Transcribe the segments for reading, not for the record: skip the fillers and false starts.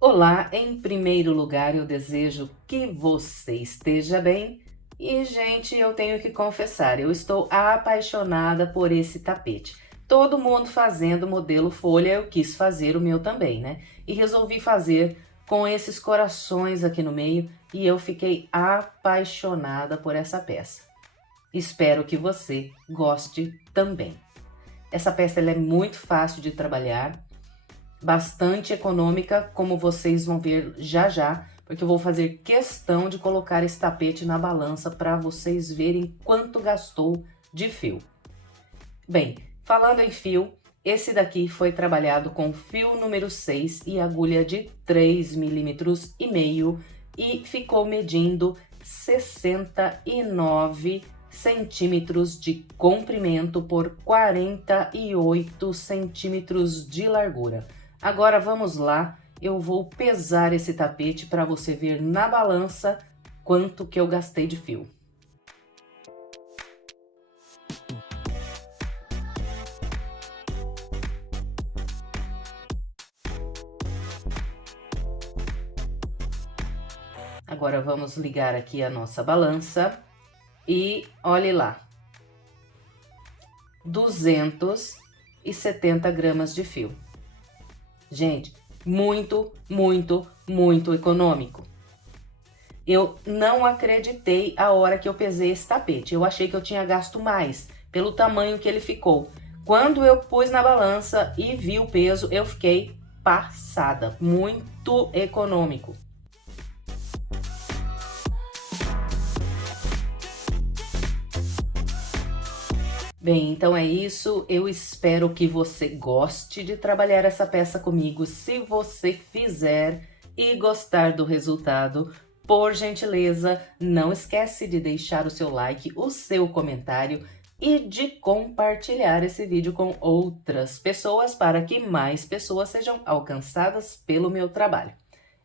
Olá, em primeiro lugar eu desejo que você esteja bem e, gente, eu tenho que confessar, eu estou apaixonada por esse tapete. Todo mundo fazendo modelo folha, eu quis fazer o meu também, né? E resolvi fazer com esses corações aqui no meio e eu fiquei apaixonada por essa peça. Espero que você goste também. Essa peça ela é muito fácil de trabalhar, bastante econômica, como vocês vão ver já já, porque eu vou fazer questão de colocar esse tapete na balança para vocês verem quanto gastou de fio. Bem, falando em fio, esse daqui foi trabalhado com fio número 6 e agulha de 3,5 mm e ficou medindo 69 centímetros de comprimento por 48 centímetros de largura. Agora vamos lá, eu vou pesar esse tapete para você ver na balança quanto que eu gastei de fio. Agora vamos ligar aqui a nossa balança e olhe lá, 270 gramas de fio. Gente, muito, muito, muito econômico. Eu não acreditei a hora que eu pesei esse tapete. Eu achei que eu tinha gasto mais, pelo tamanho que ele ficou. Quando eu pus na balança e vi o peso, eu fiquei passada. Muito econômico. Bem, então é isso. Eu espero que você goste de trabalhar essa peça comigo. Se você fizer e gostar do resultado, por gentileza, não esquece de deixar o seu like, o seu comentário e de compartilhar esse vídeo com outras pessoas para que mais pessoas sejam alcançadas pelo meu trabalho.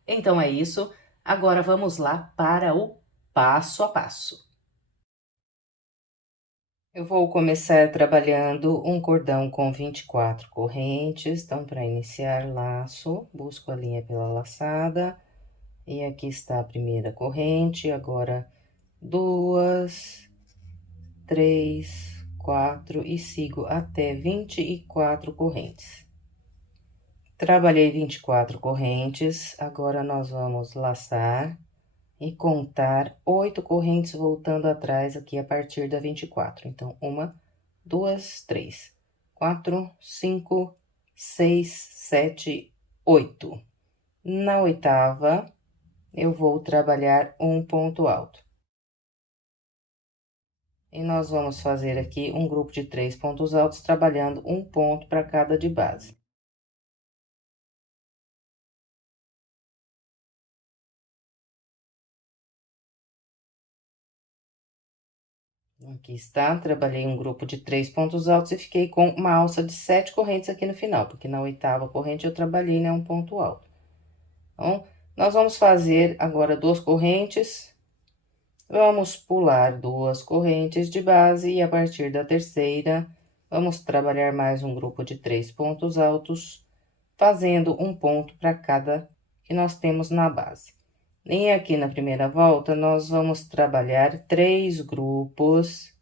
Então é isso. Agora vamos lá para o passo a passo. Eu vou começar trabalhando um cordão com 24 correntes. Então, para iniciar laço, busco a linha pela laçada. E aqui está a primeira corrente. Agora, 2, 3, 4 e sigo até 24 correntes. Trabalhei 24 correntes. Agora, nós vamos laçar e contar 8 correntes voltando atrás aqui a partir da 24. Então, 1, 2, 3, 4, 5, 6, 7, 8. Na oitava, eu vou trabalhar um ponto alto. E nós vamos fazer aqui um grupo de 3 pontos altos, trabalhando um ponto para cada de base. Aqui está, trabalhei um grupo de 3 pontos altos e fiquei com uma alça de 7 correntes aqui no final, porque na oitava corrente eu trabalhei, né, um ponto alto. Então, nós vamos fazer agora 2 correntes, vamos pular 2 correntes de base e a partir da terceira, vamos trabalhar mais um grupo de 3 pontos altos, fazendo um ponto para cada que nós temos na base. E aqui na primeira volta, nós vamos trabalhar 3 grupos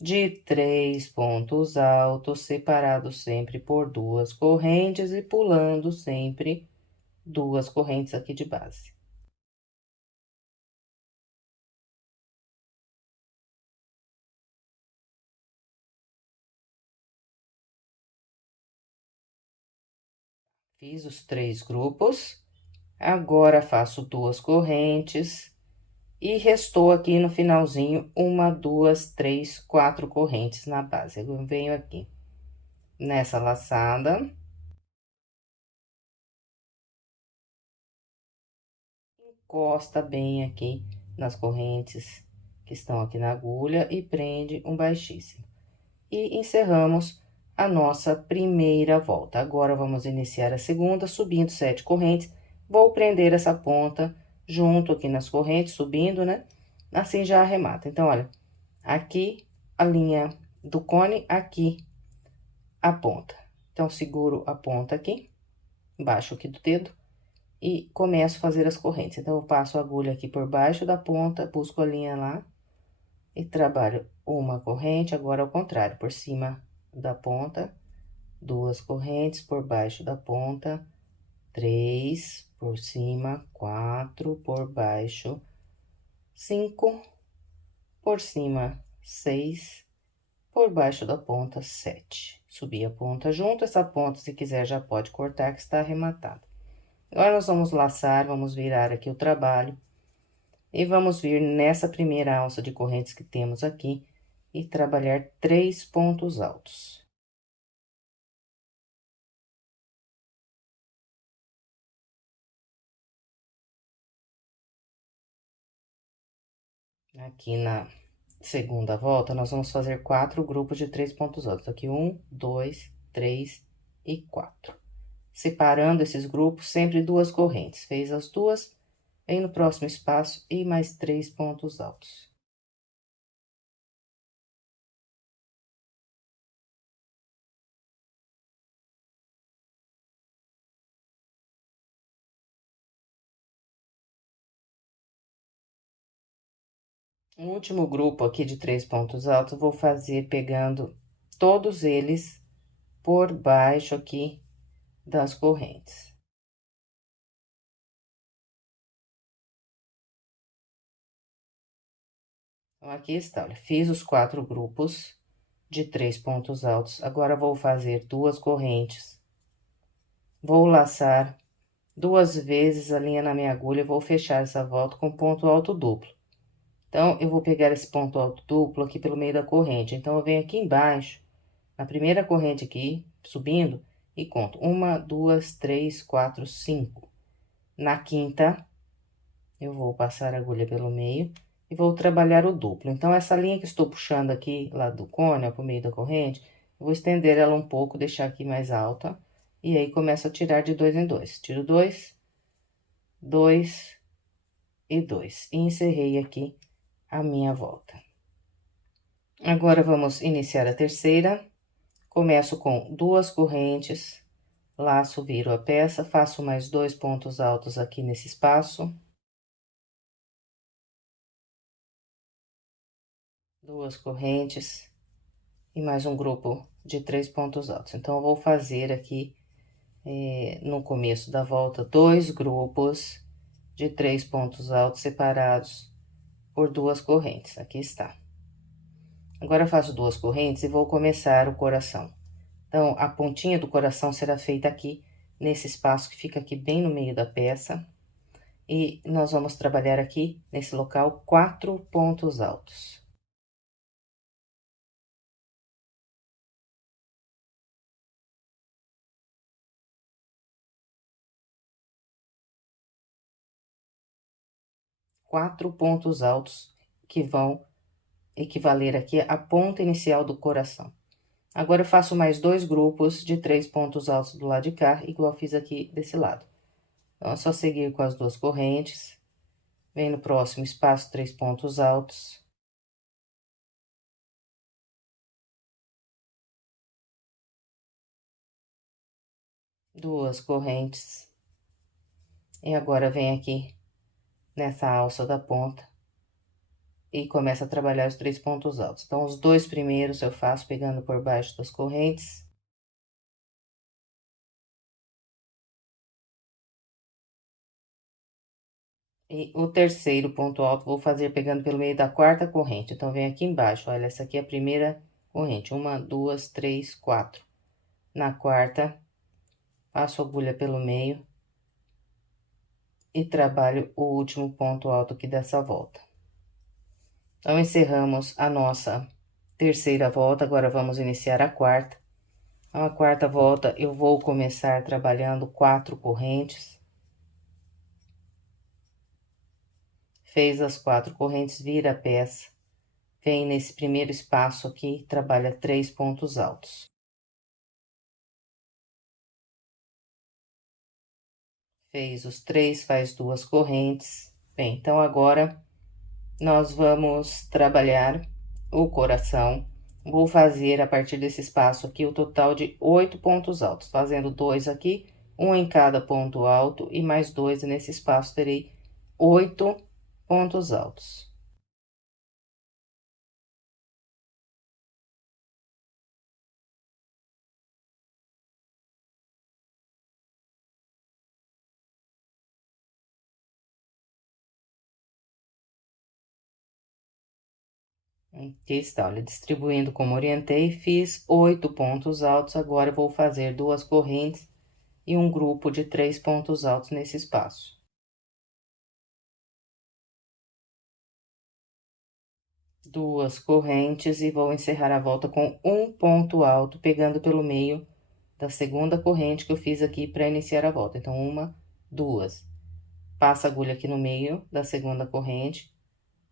de 3 pontos altos, separados sempre por 2 correntes e pulando sempre 2 correntes aqui de base. Fiz os 3 grupos, agora faço 2 correntes e restou aqui no finalzinho 1, 2, 3, 4 correntes na base. Eu venho aqui nessa laçada, encosta bem aqui nas correntes que estão aqui na agulha e prende um baixíssimo. E encerramos a nossa primeira volta. Agora, vamos iniciar a segunda, subindo 7 correntes. Vou prender essa ponta junto aqui nas correntes, subindo, né? assim já arremata. Então, olha, aqui a linha do cone, aqui a ponta. Então, seguro a ponta aqui, embaixo aqui do dedo, e começo a fazer as correntes. Então, eu passo a agulha aqui por baixo da ponta, busco a linha lá, e trabalho uma corrente, agora ao contrário, por cima da ponta, 2 correntes, por baixo da ponta, 3, por cima, 4, por baixo, 5, por cima, 6, por baixo da ponta, 7. Subi a ponta junto, essa ponta, se quiser, já pode cortar, que está arrematada. Agora, nós vamos laçar, vamos virar aqui o trabalho. E vamos vir nessa primeira alça de correntes que temos aqui e trabalhar 3 pontos altos. Aqui na segunda volta, nós vamos fazer 4 grupos de 3 pontos altos. Aqui, 1, 2, 3 e 4. Separando esses grupos, sempre 2 correntes. Fez as 2, vem no próximo espaço e mais 3 pontos altos. O último grupo aqui de 3 pontos altos, vou fazer pegando todos eles por baixo aqui das correntes. Então, aqui está, olha, fiz os 4 grupos de 3 pontos altos. Agora, vou fazer 2 correntes. Vou laçar 2 vezes a linha na minha agulha e vou fechar essa volta com ponto alto duplo. Então, eu vou pegar esse ponto alto duplo aqui pelo meio da corrente. Então, eu venho aqui embaixo, na primeira corrente aqui, subindo, e conto 1, 2, 3, 4, 5. Na quinta, eu vou passar a agulha pelo meio e vou trabalhar o duplo. Então, essa linha que estou puxando aqui, lá do cone, ó, pro meio da corrente, eu vou estender ela um pouco, deixar aqui mais alta, e aí começo a tirar de 2 em 2. Tiro 2, 2 e 2. E encerrei aqui a minha volta. Agora, vamos iniciar a terceira. Começo com 2 correntes, laço, viro a peça, faço mais 2 pontos altos aqui nesse espaço. 2 correntes e mais um grupo de 3 pontos altos. Então, eu vou fazer aqui, no começo da volta, 2 grupos de 3 pontos altos separados por 2 correntes. Aqui está. Agora, eu faço 2 correntes e vou começar o coração. Então, a pontinha do coração será feita aqui, nesse espaço que fica aqui bem no meio da peça. E nós vamos trabalhar aqui, nesse local, 4 pontos altos. Quatro pontos altos que vão equivaler aqui à ponta inicial do coração. Agora, eu faço mais 2 grupos de 3 pontos altos do lado de cá, igual fiz aqui desse lado. Então, é só seguir com as 2 correntes. Vem no próximo espaço, 3 pontos altos. Duas correntes. E agora, vem aqui nessa alça da ponta e começa a trabalhar os 3 pontos altos. Então, os 2 primeiros eu faço pegando por baixo das correntes. E o terceiro ponto alto, vou fazer pegando pelo meio da quarta corrente. Então, vem aqui embaixo, olha, essa aqui é a primeira corrente. 1, 2, 3, 4. Na quarta, passo a agulha pelo meio e trabalho o último ponto alto aqui dessa volta. Então, encerramos a nossa terceira volta, agora vamos iniciar a quarta. Então, a quarta volta, eu vou começar trabalhando 4 correntes. Fez as 4 correntes, vira a peça. Vem nesse primeiro espaço aqui, trabalha 3 pontos altos. Fez os 3, faz 2 correntes. Bem, então, agora, nós vamos trabalhar o coração. Vou fazer a partir desse espaço aqui o total de 8 pontos altos, fazendo 2 aqui, um em cada ponto alto e mais 2 nesse espaço, terei 8 pontos altos. Aqui está, olha, distribuindo como orientei, fiz 8 pontos altos, agora eu vou fazer 2 correntes e um grupo de 3 pontos altos nesse espaço. Duas correntes e vou encerrar a volta com um ponto alto, pegando pelo meio da segunda corrente que eu fiz aqui para iniciar a volta. Então, uma, duas. Passa a agulha aqui no meio da segunda corrente.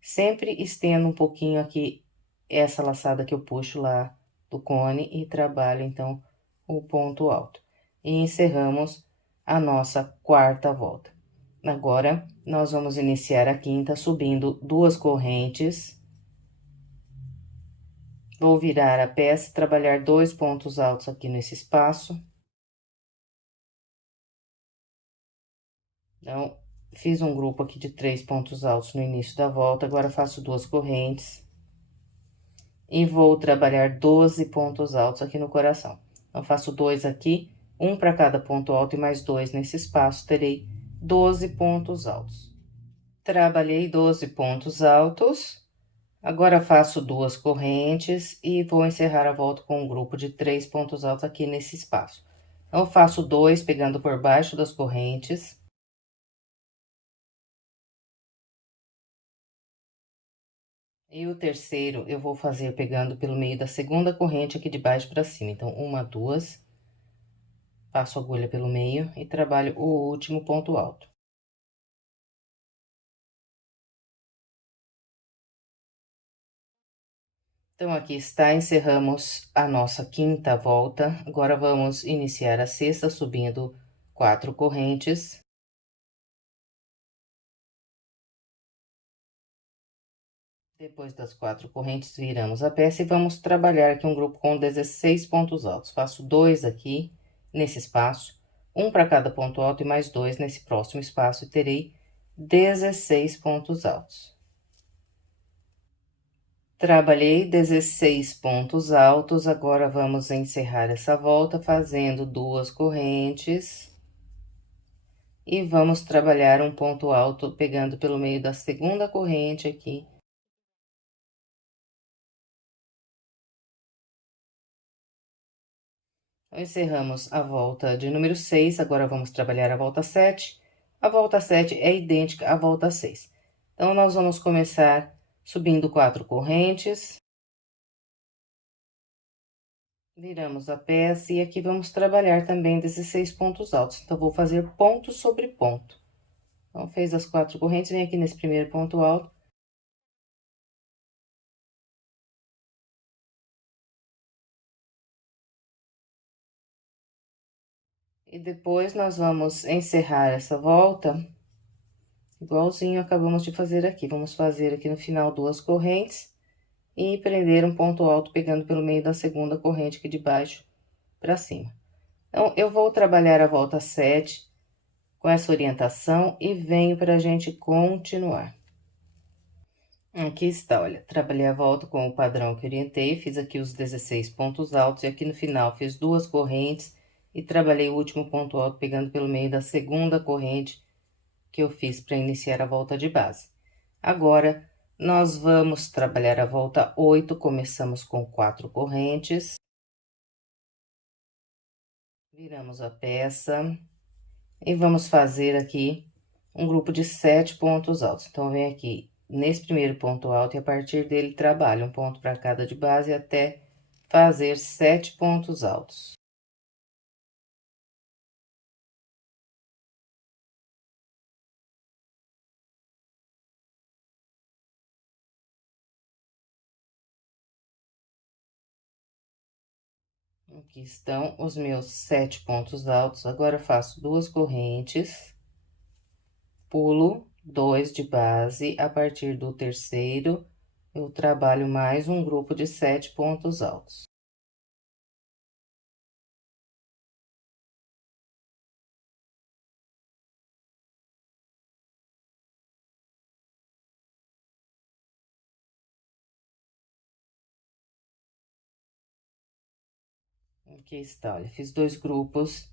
Sempre estendo um pouquinho aqui essa laçada que eu puxo lá do cone e trabalho, então, o ponto alto. E encerramos a nossa quarta volta. Agora, nós vamos iniciar a quinta subindo duas correntes. Vou virar a peça, trabalhar 2 pontos altos aqui nesse espaço. Então, fiz um grupo aqui de 3 pontos altos no início da volta, agora faço 2 correntes. E vou trabalhar 12 pontos altos aqui no coração. Então, faço 2 aqui, um para cada ponto alto e mais 2 nesse espaço, terei 12 pontos altos. Trabalhei 12 pontos altos. Agora, faço 2 correntes e vou encerrar a volta com um grupo de 3 pontos altos aqui nesse espaço. Então, faço 2 pegando por baixo das correntes. E o terceiro, eu vou fazer pegando pelo meio da segunda corrente aqui de baixo para cima. Então, uma, duas, passo a agulha pelo meio e trabalho o último ponto alto. Então, aqui está, encerramos a nossa quinta volta. Agora, vamos iniciar a sexta, subindo 4 correntes. Depois das 4 correntes, viramos a peça e vamos trabalhar aqui um grupo com 16 pontos altos. Faço 2 aqui, nesse espaço, um para cada ponto alto e mais 2 nesse próximo espaço, e terei 16 pontos altos. Trabalhei 16 pontos altos, agora vamos encerrar essa volta fazendo 2 correntes. E vamos trabalhar um ponto alto, pegando pelo meio da segunda corrente aqui. Encerramos a volta de número 6, agora vamos trabalhar a volta 7. A volta 7 é idêntica à volta 6. Então, nós vamos começar subindo 4 correntes. Viramos a peça e aqui vamos trabalhar também 16 pontos altos. Então, vou fazer ponto sobre ponto. Então, fez as 4 correntes, vem aqui nesse primeiro ponto alto. E depois, nós vamos encerrar essa volta, igualzinho acabamos de fazer aqui. Vamos fazer aqui no final 2 correntes e prender um ponto alto, pegando pelo meio da segunda corrente aqui de baixo para cima. Então, eu vou trabalhar a volta 7 com essa orientação e venho para a gente continuar. Aqui está, olha, trabalhei a volta com o padrão que orientei, fiz aqui os 16 pontos altos e aqui no final fiz 2 correntes e trabalhei o último ponto alto pegando pelo meio da segunda corrente que eu fiz para iniciar a volta de base. Agora, nós vamos trabalhar a volta 8, começamos com 4 correntes. Viramos a peça e vamos fazer aqui um grupo de 7 pontos altos. Então, vem aqui nesse primeiro ponto alto e a partir dele trabalha um ponto para cada de base até fazer 7 pontos altos. Aqui estão os meus 7 pontos altos. Agora, faço 2 correntes, pulo 2 de base. A partir do terceiro, eu trabalho mais um grupo de 7 pontos altos. Aqui está, olha, fiz 2 grupos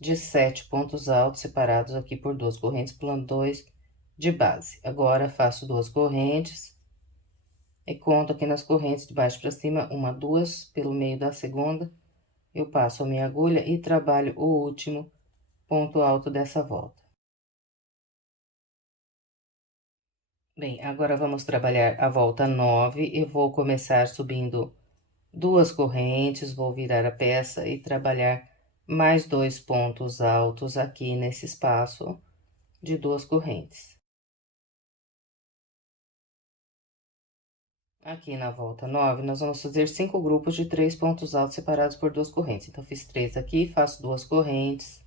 de 7 pontos altos separados aqui por 2 correntes, pulando 2 de base. Agora, faço 2 correntes e conto aqui nas correntes de baixo para cima, 1, 2, pelo meio da segunda, eu passo a minha agulha e trabalho o último ponto alto dessa volta. Bem, agora vamos trabalhar a volta 9, eu vou começar subindo 2 correntes, vou virar a peça e trabalhar mais 2 pontos altos aqui nesse espaço de 2 correntes. Aqui na volta 9, nós vamos fazer 5 grupos de 3 pontos altos separados por 2 correntes. Então, fiz 3 aqui, faço 2 correntes.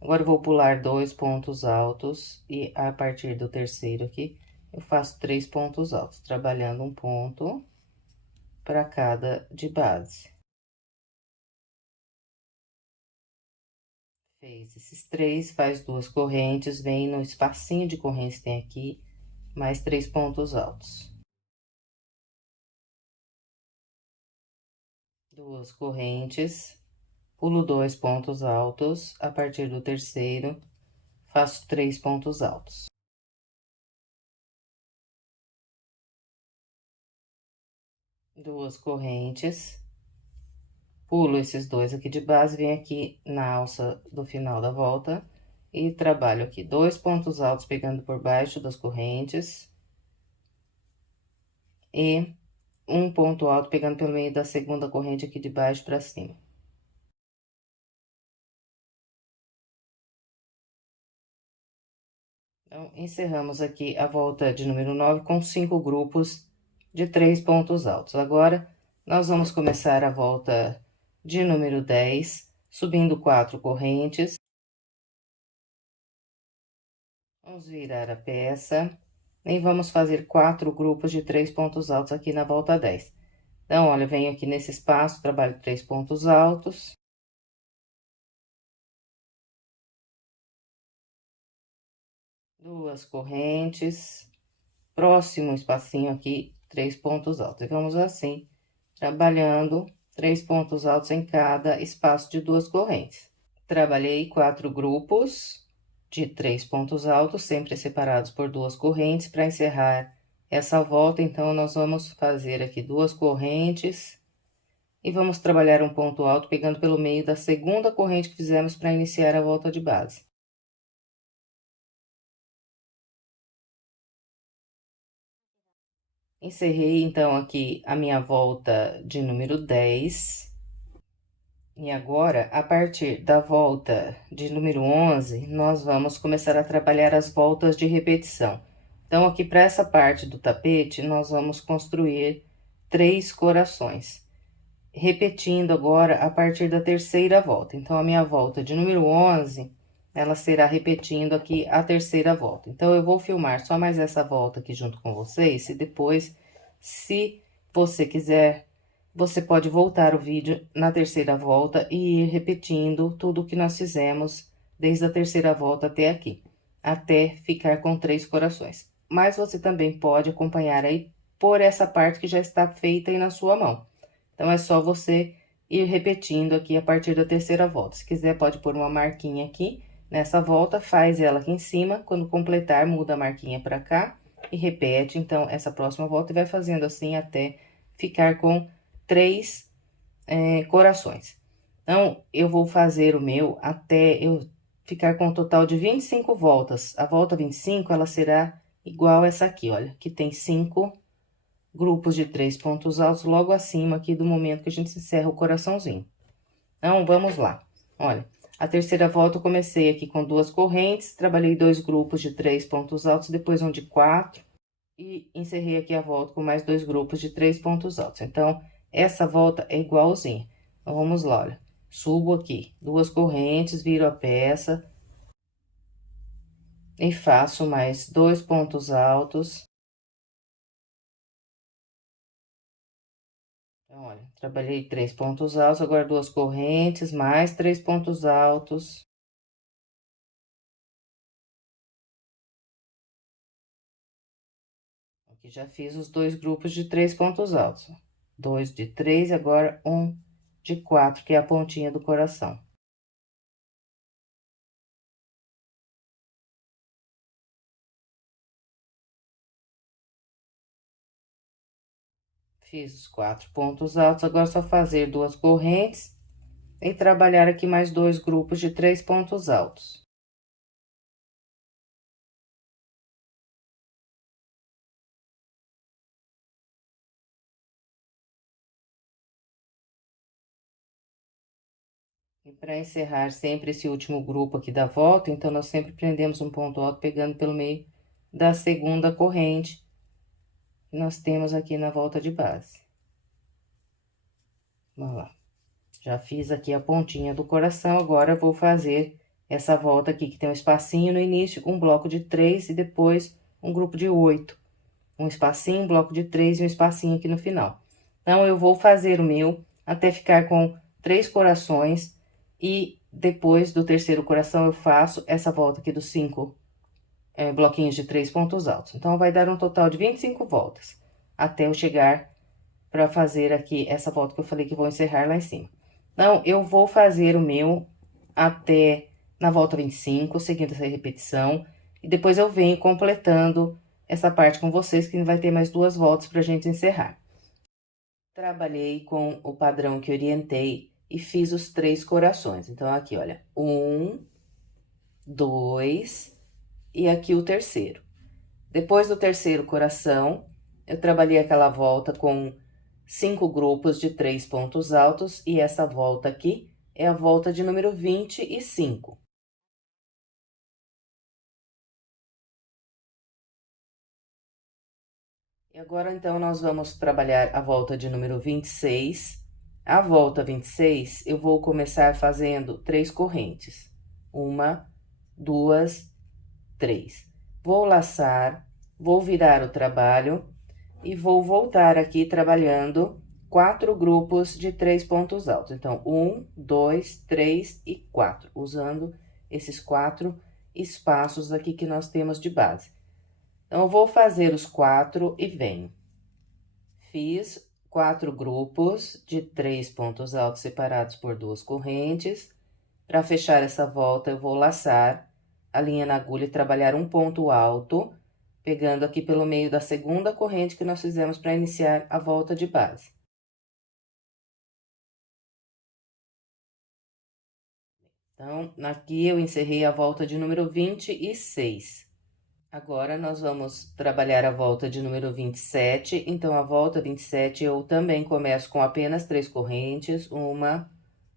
Agora, eu vou pular 2 pontos altos e a partir do terceiro aqui, eu faço 3 pontos altos, trabalhando um ponto para cada de base. Fez esses 3, faz 2 correntes, vem no espacinho de correntes que tem aqui, mais 3 pontos altos. 2 correntes, pulo 2 pontos altos, a partir do terceiro, faço 3 pontos altos. Duas correntes, pulo esses 2 aqui de base, venho aqui na alça do final da volta e trabalho aqui 2 pontos altos pegando por baixo das correntes e um ponto alto pegando pelo meio da segunda corrente aqui de baixo para cima. Então, encerramos aqui a volta de número 9 com 5 grupos de 3 pontos altos. Agora, nós vamos começar a volta de número 10, subindo 4 correntes. Vamos virar a peça e vamos fazer 4 grupos de 3 pontos altos aqui na volta 10. Então, olha, venho aqui nesse espaço, trabalho 3 pontos altos. Duas correntes, próximo espacinho aqui, 3 pontos altos. E vamos assim, trabalhando 3 pontos altos em cada espaço de 2 correntes. Trabalhei 4 grupos de 3 pontos altos, sempre separados por 2 correntes. Para encerrar essa volta, então, nós vamos fazer aqui 2 correntes e vamos trabalhar um ponto alto, pegando pelo meio da segunda corrente que fizemos para iniciar a volta de base. Encerrei, então, aqui a minha volta de número 10. E agora, a partir da volta de número 11, nós vamos começar a trabalhar as voltas de repetição. Então, aqui para essa parte do tapete, nós vamos construir 3 corações. Repetindo agora a partir da terceira volta. Então, a minha volta de número 11, ela será repetindo aqui a terceira volta. Então, eu vou filmar só mais essa volta aqui junto com vocês, e depois, se você quiser, você pode voltar o vídeo na terceira volta e ir repetindo tudo o que nós fizemos desde a terceira volta até aqui, até ficar com 3 corações. Mas você também pode acompanhar aí por essa parte que já está feita aí na sua mão. Então, é só você ir repetindo aqui a partir da terceira volta. Se quiser, pode pôr uma marquinha aqui nessa volta, faz ela aqui em cima. Quando completar, muda a marquinha para cá e repete, então, essa próxima volta e vai fazendo assim até ficar com 3 corações. Então, eu vou fazer o meu até eu ficar com um total de 25 voltas. A volta 25, ela será igual essa aqui, olha, que tem 5 grupos de 3 pontos altos logo acima aqui do momento que a gente encerra o coraçãozinho. Então, vamos lá. Olha, a terceira volta eu comecei aqui com 2 correntes, trabalhei 2 grupos de 3 pontos altos, depois um de 4, e encerrei aqui a volta com mais 2 grupos de 3 pontos altos. Então, essa volta é igualzinha. Então, vamos lá, olha. Subo aqui, 2 correntes, viro a peça, e faço mais 2 pontos altos. Então, olha, trabalhei 3 pontos altos, agora 2 correntes, mais 3 pontos altos. Aqui já fiz os 2 grupos de 3 pontos altos, ó. 2 de 3 e agora 1 de 4, que é a pontinha do coração. Fiz os 4 pontos altos, agora é só fazer 2 correntes e trabalhar aqui mais 2 grupos de 3 pontos altos. E para encerrar sempre esse último grupo aqui da volta, então, nós sempre prendemos um ponto alto pegando pelo meio da segunda corrente que nós temos aqui na volta de base. Vamos lá. Já fiz aqui a pontinha do coração, agora eu vou fazer essa volta aqui, que tem um espacinho no início, um bloco de 3 e depois um grupo de 8. Um espacinho, um bloco de 3 e um espacinho aqui no final. Então, eu vou fazer o meu até ficar com 3 corações e depois do terceiro coração eu faço essa volta aqui dos 5 bloquinhos de 3 pontos altos. Então, vai dar um total de 25 voltas até eu chegar para fazer aqui essa volta que eu falei que vou encerrar lá em cima. Então, eu vou fazer o meu até na volta 25, seguindo essa repetição, e depois eu venho completando essa parte com vocês, que vai ter mais 2 voltas pra gente encerrar. Trabalhei com o padrão que orientei e fiz os 3 corações. Então, aqui, olha, 1, 2 e aqui o terceiro. Depois do terceiro coração, eu trabalhei aquela volta com 5 grupos de 3 pontos altos, e essa volta aqui é a volta de número 25. E agora, então, nós vamos trabalhar a volta de número 26. A volta 26, eu vou começar fazendo 3 correntes. 1, 2, 3. Vou laçar, vou virar o trabalho e vou voltar aqui trabalhando 4 grupos de 3 pontos altos. Então, 1, 2, 3 e 4, usando esses 4 espaços aqui que nós temos de base. Então, eu vou fazer os 4 e venho. Fiz 4 grupos de 3 pontos altos separados por 2 correntes. Para fechar essa volta, eu vou laçar a linha na agulha e trabalhar um ponto alto, pegando aqui pelo meio da segunda corrente que nós fizemos para iniciar a volta de base. Então, aqui eu encerrei a volta de número 26. Agora, nós vamos trabalhar a volta de número 27. Então, a volta 27, eu também começo com apenas 3 correntes. 1,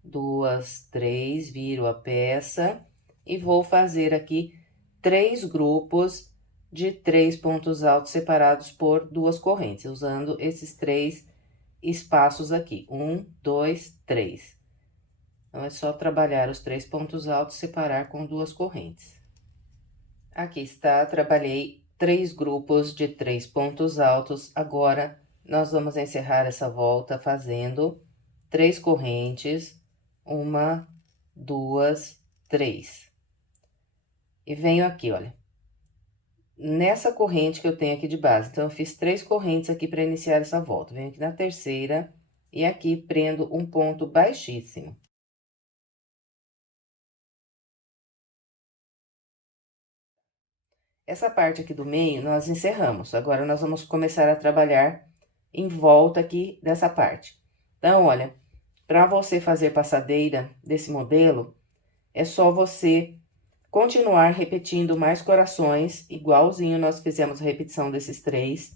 2, 3, viro a peça e vou fazer aqui 3 grupos de 3 pontos altos separados por 2 correntes, usando esses 3 espaços aqui. 1, 2, 3. Então, é só trabalhar os 3 pontos altos, separar com 2 correntes. Aqui está, trabalhei 3 grupos de 3 pontos altos. Agora, nós vamos encerrar essa volta fazendo 3 correntes. 1, 2, 3. E venho aqui, olha, nessa corrente que eu tenho aqui de base. Então, eu fiz 3 correntes aqui para iniciar essa volta. Venho aqui na terceira e aqui prendo um ponto baixíssimo. Essa parte aqui do meio, nós encerramos. Agora, nós vamos começar a trabalhar em volta aqui dessa parte. Então, olha, para você fazer passadeira desse modelo, é só você continuar repetindo mais corações, igualzinho nós fizemos a repetição desses 3.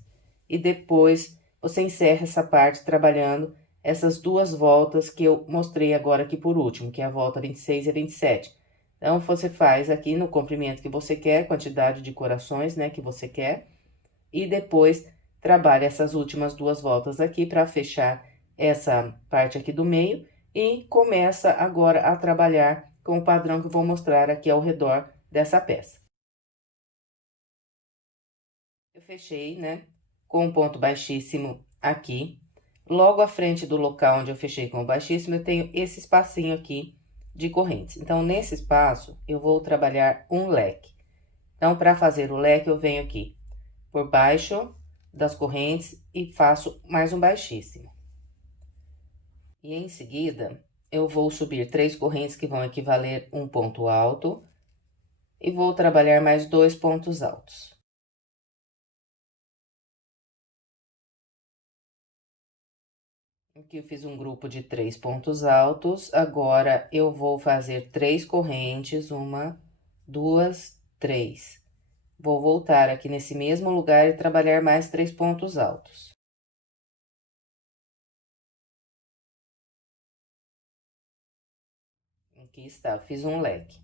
E depois, você encerra essa parte trabalhando essas 2 voltas que eu mostrei agora aqui por último, que é a volta 26 e 27. Então, você faz aqui no comprimento que você quer, quantidade de corações, né, que você quer. E depois, trabalha essas últimas 2 voltas aqui para fechar essa parte aqui do meio. E começa agora a trabalhar com o padrão que eu vou mostrar aqui ao redor dessa peça. fechei, né, com um ponto baixíssimo aqui. Logo à frente do local onde eu fechei com o baixíssimo, eu tenho esse espacinho aqui de correntes. Então, nesse espaço, eu vou trabalhar um leque. Então, para fazer o leque, eu venho aqui por baixo das correntes e faço mais um baixíssimo. E em seguida, eu vou subir 3 correntes que vão equivaler um ponto alto e vou trabalhar mais 2 pontos altos. Aqui eu fiz um grupo de 3 pontos altos, agora eu vou fazer 3 correntes, 1, 2, 3. Vou voltar aqui nesse mesmo lugar e trabalhar mais 3 pontos altos. Aqui está, fiz um leque.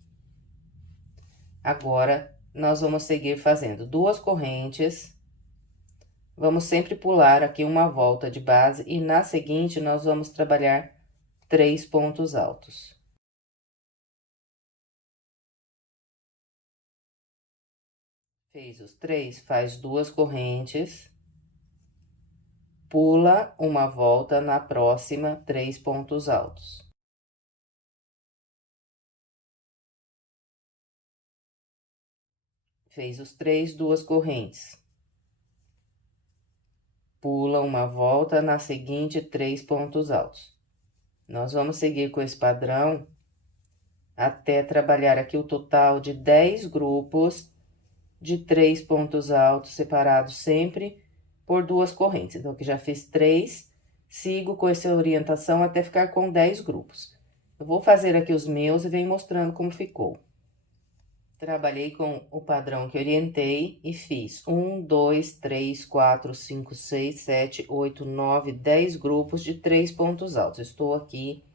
Agora, nós vamos seguir fazendo 2 correntes. Vamos sempre pular aqui uma volta de base e na seguinte, nós vamos trabalhar 3 pontos altos. Fez os 3, faz 2 correntes, pula uma volta na próxima, 3 pontos altos. Fez os 3, 2 correntes. Pula uma volta na seguinte, 3 pontos altos. Nós vamos seguir com esse padrão até trabalhar aqui o total de 10 grupos de 3 pontos altos separados sempre por 2 correntes. Então, aqui já fiz 3, sigo com essa orientação até ficar com 10 grupos. Eu vou fazer aqui os meus e venho mostrando como ficou. Trabalhei com o padrão que orientei e fiz 1, 2, 3, 4, 5, 6, 7, 8, 9, 10 grupos de 3 pontos altos. Estou aqui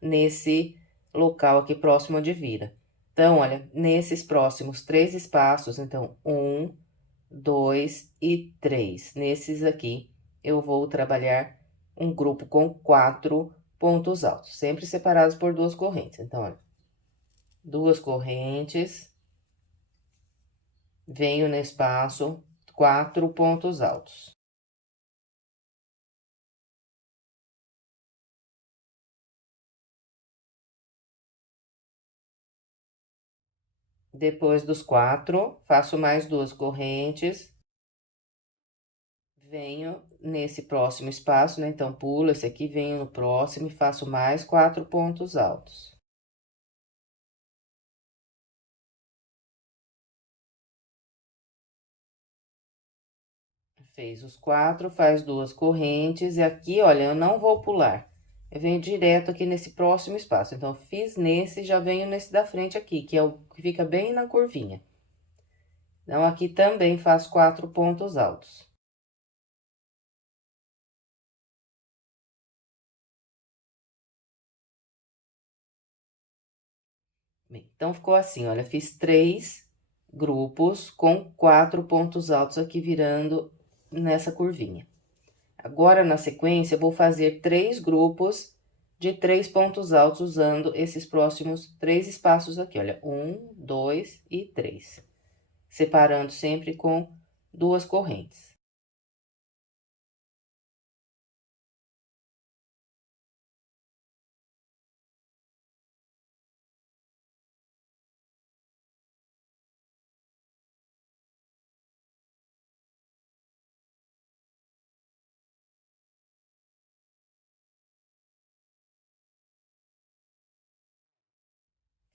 nesse local aqui próximo de vira. Então, olha, nesses próximos 3 espaços, então, 1, 2 e 3. Nesses aqui, eu vou trabalhar um grupo com 4 pontos altos, sempre separados por 2 correntes. Então, olha, 2 correntes, venho no espaço, 4 pontos altos. Depois dos 4, faço mais 2 correntes. Venho nesse próximo espaço, né? Então, pulo esse aqui, venho no próximo e faço mais 4 pontos altos. Fez os 4, faz 2 correntes e aqui, olha, eu não vou pular. Eu venho direto aqui nesse próximo espaço. Então, fiz nesse, já venho nesse da frente aqui, que é o que fica bem na curvinha. Então, aqui também faço 4 pontos altos. Bem, então, ficou assim, olha, fiz 3 grupos com 4 pontos altos aqui virando nessa curvinha. Agora, na sequência, eu vou fazer 3 grupos de 3 pontos altos usando esses próximos 3 espaços aqui, olha, 1, 2 e 3. Separando sempre com 2 correntes.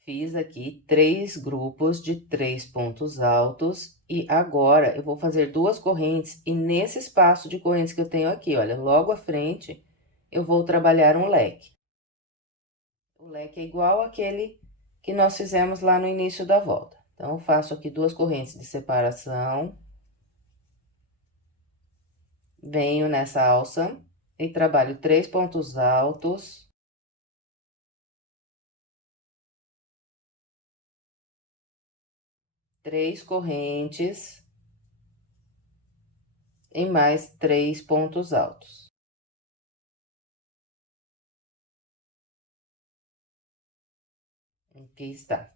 Fiz aqui 3 grupos de 3 pontos altos e agora eu vou fazer 2 correntes e nesse espaço de correntes que eu tenho aqui, olha, logo à frente, eu vou trabalhar um leque. O leque é igual àquele que nós fizemos lá no início da volta. Então, eu faço aqui 2 correntes de separação. Venho nessa alça e trabalho 3 pontos altos. Três correntes e mais 3 pontos altos. Aqui está.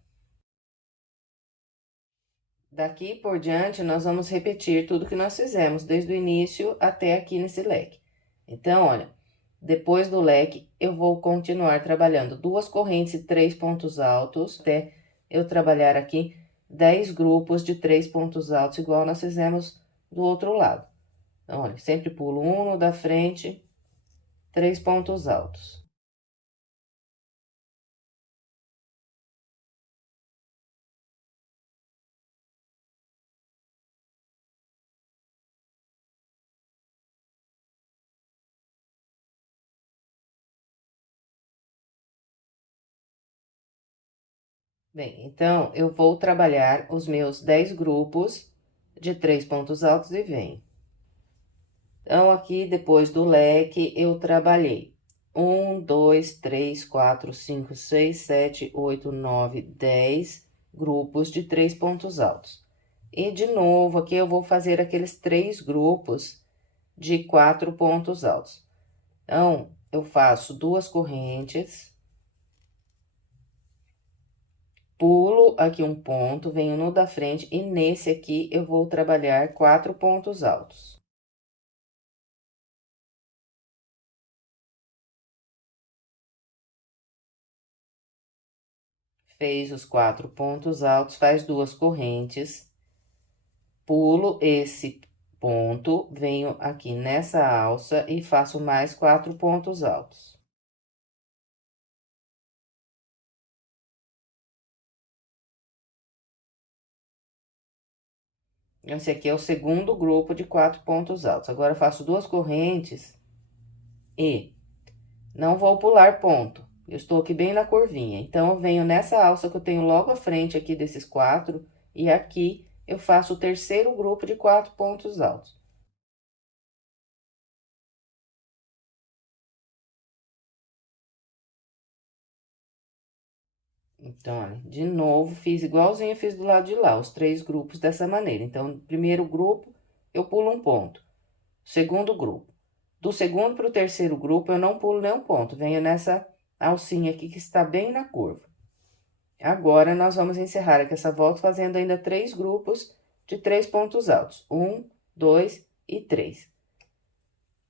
Daqui por diante, nós vamos repetir tudo que nós fizemos, desde o início até aqui nesse leque. Então, olha, depois do leque, eu vou continuar trabalhando 2 correntes e 3 pontos altos, até eu trabalhar aqui 10 grupos de 3 pontos altos, igual nós fizemos do outro lado. Então, olha, sempre pulo um no da frente, 3 pontos altos. Bem, então, eu vou trabalhar os meus 10 grupos de 3 pontos altos e venho. Então, aqui, depois do leque, eu trabalhei 1, 2, 3, 4, 5, 6, 7, 8, 9, 10 grupos de 3 pontos altos. E, de novo, aqui eu vou fazer aqueles 3 grupos de 4 pontos altos. Então, eu faço 2 correntes, pulo aqui um ponto, venho no da frente e nesse aqui eu vou trabalhar 4 pontos altos. Fez os 4 pontos altos, faz 2 correntes, pulo esse ponto, venho aqui nessa alça e faço mais 4 pontos altos. Esse aqui é o segundo grupo de 4 pontos altos. Agora, eu faço 2 correntes e não vou pular ponto. Eu estou aqui bem na curvinha. Então, eu venho nessa alça que eu tenho logo à frente aqui desses 4 e aqui eu faço o terceiro grupo de 4 pontos altos. Então, olha, de novo, fiz igualzinho eu fiz do lado de lá, os 3 grupos dessa maneira. Então, primeiro grupo, eu pulo um ponto. Segundo grupo. Do segundo para o terceiro grupo, eu não pulo nenhum ponto. Venho nessa alcinha aqui que está bem na curva. Agora, nós vamos encerrar aqui essa volta fazendo ainda 3 grupos de 3 pontos altos. 1, 2 e 3.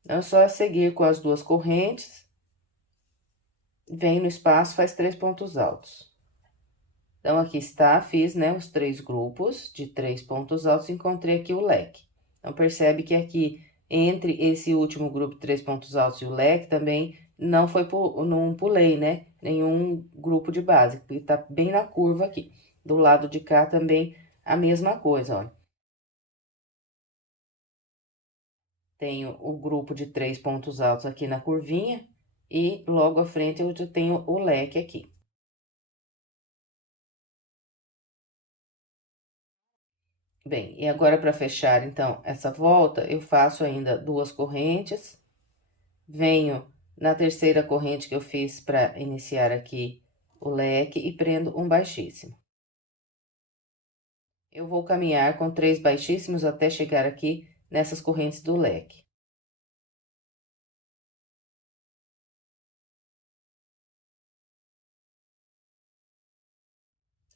Então, é só seguir com as 2 correntes. Vem no espaço, faz 3 pontos altos. Então, aqui está, fiz, né, os 3 grupos de 3 pontos altos, encontrei aqui o leque. Então, percebe que aqui, entre esse último grupo de 3 pontos altos e o leque, também não pulei, né, nenhum grupo de base, porque tá bem na curva aqui. Do lado de cá também a mesma coisa, ó. Tenho o grupo de 3 pontos altos aqui na curvinha e logo à frente eu já tenho o leque aqui. Bem, e agora para fechar, então, essa volta, eu faço ainda 2 correntes, venho na terceira corrente que eu fiz para iniciar aqui o leque e prendo um baixíssimo. Eu vou caminhar com 3 baixíssimos até chegar aqui nessas correntes do leque.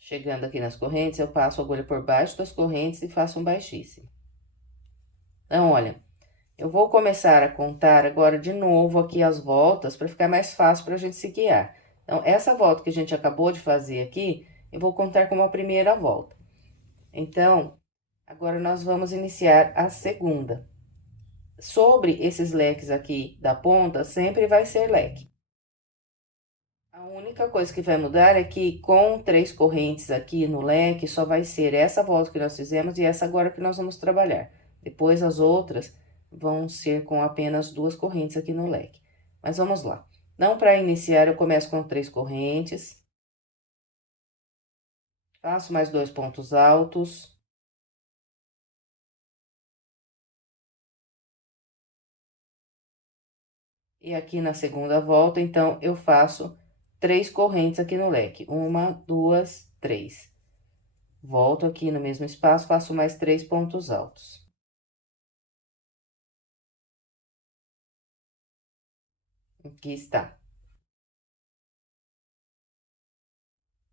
Chegando aqui nas correntes, eu passo a agulha por baixo das correntes e faço um baixíssimo. Então, olha, eu vou começar a contar agora de novo aqui as voltas para ficar mais fácil para a gente se guiar. Então, essa volta que a gente acabou de fazer aqui, eu vou contar como a primeira volta. Então, agora nós vamos iniciar a segunda. Sobre esses leques aqui da ponta, sempre vai ser leque. A única coisa que vai mudar é que com 3 correntes aqui no leque, só vai ser essa volta que nós fizemos e essa agora que nós vamos trabalhar. Depois, as outras vão ser com apenas 2 correntes aqui no leque. Mas vamos lá. Então, para iniciar, eu começo com 3 correntes. Faço mais 2 pontos altos. E aqui na segunda volta, então, eu faço 3 correntes aqui no leque. 1, 2, 3. Volto aqui no mesmo espaço, faço mais 3 pontos altos. Aqui está.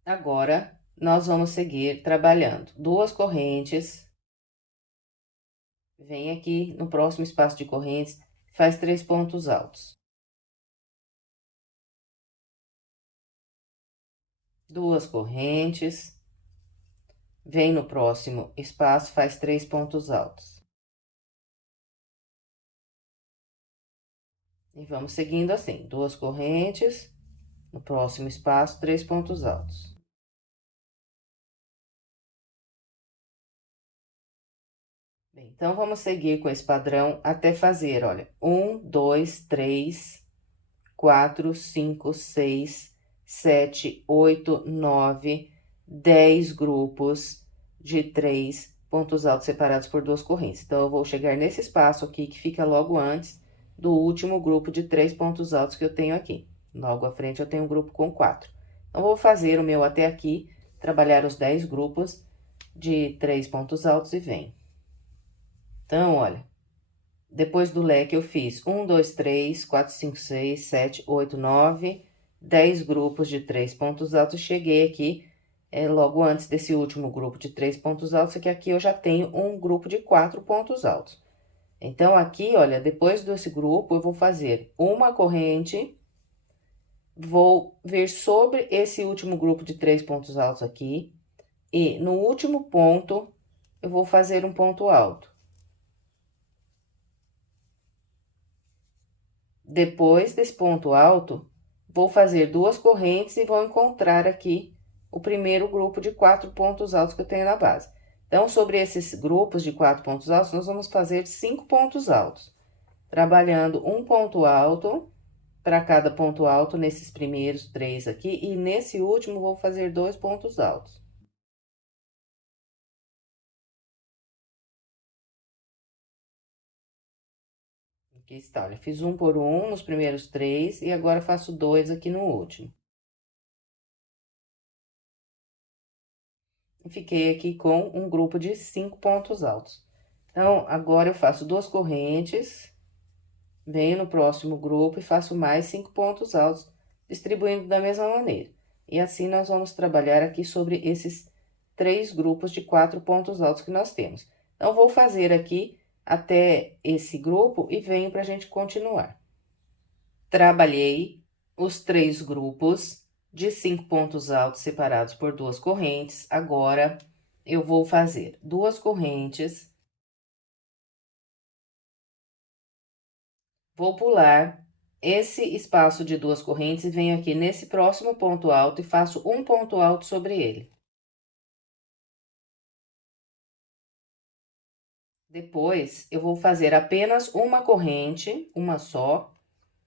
Agora, nós vamos seguir trabalhando duas correntes. Vem aqui no próximo espaço de correntes, faz 3 pontos altos. Duas correntes. Vem no próximo espaço, faz 3 pontos altos. E vamos seguindo assim, duas correntes, no próximo espaço, 3 pontos altos. Bem, então, vamos seguir com esse padrão até fazer, olha, 1, 2, 3, 4, 5, 6, 7, 8, 9, 10 grupos de 3 pontos altos separados por duas correntes. Então, eu vou chegar nesse espaço aqui, que fica logo antes do último grupo de 3 pontos altos que eu tenho aqui. Logo à frente, eu tenho um grupo com 4. Então, vou fazer o meu até aqui, trabalhar os 10 grupos de 3 pontos altos e venho. Então, olha, depois do leque eu fiz 1, 2, 3, 4, 5, 6, 7, 8, 9, 10 grupos de 3 pontos altos. Cheguei aqui, logo antes desse último grupo de 3 pontos altos, que aqui eu já tenho um grupo de 4 pontos altos. Então, aqui, olha, depois desse grupo, eu vou fazer uma corrente, vou vir sobre esse último grupo de 3 pontos altos aqui, e no último ponto, eu vou fazer um ponto alto. Depois desse ponto alto, vou fazer duas correntes e vou encontrar aqui o primeiro grupo de 4 pontos altos que eu tenho na base. Então, sobre esses grupos de 4 pontos altos, nós vamos fazer 5 pontos altos, trabalhando um ponto alto para cada ponto alto nesses primeiros 3 aqui, e nesse último vou fazer 2 pontos altos. Aqui está, olha, fiz um por um nos primeiros 3 e agora faço 2 aqui no último. E fiquei aqui com um grupo de 5 pontos altos. Então, agora eu faço duas correntes, venho no próximo grupo e faço mais 5 pontos altos, distribuindo da mesma maneira. E assim, nós vamos trabalhar aqui sobre esses 3 grupos de 4 pontos altos que nós temos. Então, vou fazer aqui até esse grupo e venho pra gente continuar. Trabalhei os 3 grupos de 5 pontos altos separados por duas correntes. Agora, eu vou fazer duas correntes. Vou pular esse espaço de duas correntes e venho aqui nesse próximo ponto alto e faço um ponto alto sobre ele. Depois, eu vou fazer apenas uma corrente, uma só,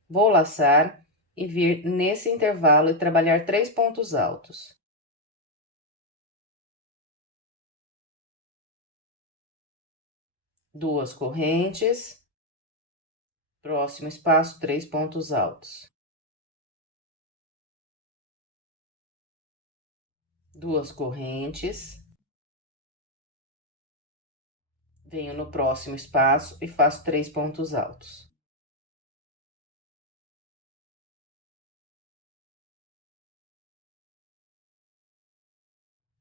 vou laçar e vir nesse intervalo e trabalhar 3 pontos altos. Duas correntes, próximo espaço, 3 pontos altos. Duas correntes. Venho no próximo espaço e faço 3 pontos altos.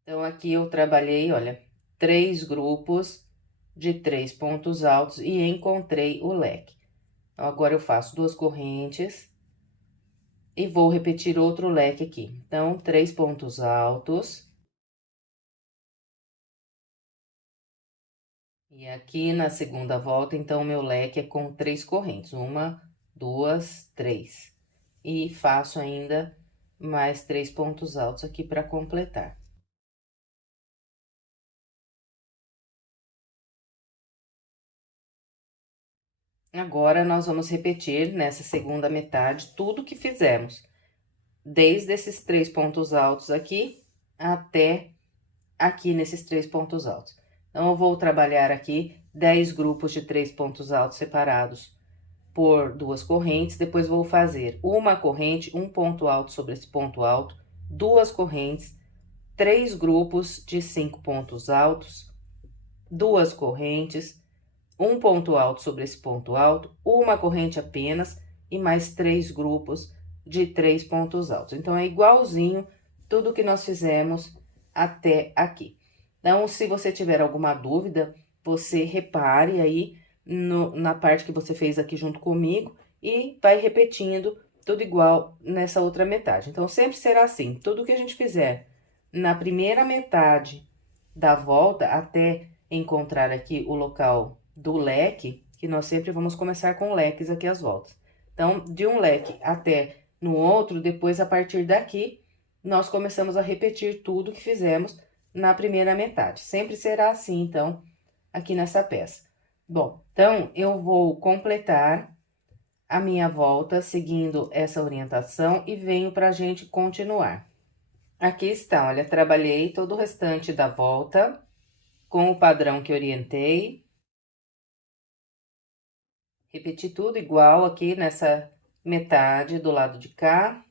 Então, aqui eu trabalhei, olha, 3 grupos de 3 pontos altos e encontrei o leque. Então, agora eu faço duas correntes e vou repetir outro leque aqui. Então, 3 pontos altos. E aqui na segunda volta, então, o meu leque é com 3 correntes. 1, 2, 3. E faço ainda mais 3 pontos altos aqui para completar. Agora, nós vamos repetir nessa segunda metade tudo que fizemos, desde esses 3 pontos altos aqui até aqui nesses 3 pontos altos. Então, eu vou trabalhar aqui 10 grupos de 3 pontos altos separados por duas correntes, depois vou fazer uma corrente, um ponto alto sobre esse ponto alto, duas correntes, 3 grupos de 5 pontos altos, duas correntes, um ponto alto sobre esse ponto alto, uma corrente apenas e mais 3 grupos de 3 pontos altos. Então, é igualzinho tudo que nós fizemos até aqui. Então, se você tiver alguma dúvida, você repare aí na parte que você fez aqui junto comigo e vai repetindo tudo igual nessa outra metade. Então, sempre será assim, tudo que a gente fizer na primeira metade da volta até encontrar aqui o local do leque, que nós sempre vamos começar com leques aqui as voltas. Então, de um leque até no outro, depois a partir daqui, nós começamos a repetir tudo que fizemos na primeira metade. Sempre será assim, então, aqui nessa peça. Bom, então, eu vou completar a minha volta seguindo essa orientação e venho pra gente continuar. Aqui está, olha, trabalhei todo o restante da volta com o padrão que orientei. Repeti tudo igual aqui nessa metade do lado de cá.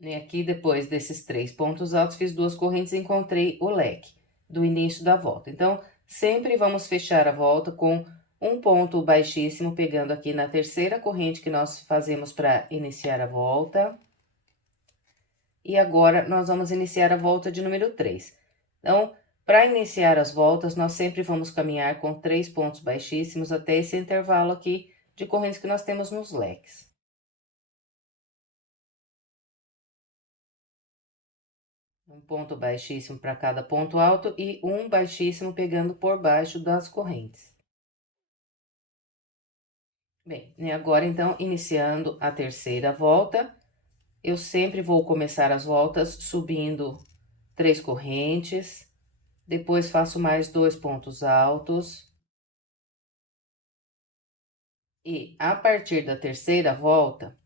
E aqui, depois desses 3 pontos altos, fiz 2 correntes e encontrei o leque do início da volta. Então, sempre vamos fechar a volta com um ponto baixíssimo, pegando aqui na terceira corrente que nós fazemos para iniciar a volta. E agora, nós vamos iniciar a volta de número 3. Então, para iniciar as voltas, nós sempre vamos caminhar com 3 pontos baixíssimos até esse intervalo aqui de correntes que nós temos nos leques. Um ponto baixíssimo para cada ponto alto e um baixíssimo pegando por baixo das correntes. Bem, e agora, então, iniciando a terceira volta, eu sempre vou começar as voltas subindo 3 correntes, depois faço mais 2 pontos altos. E a partir da terceira volta,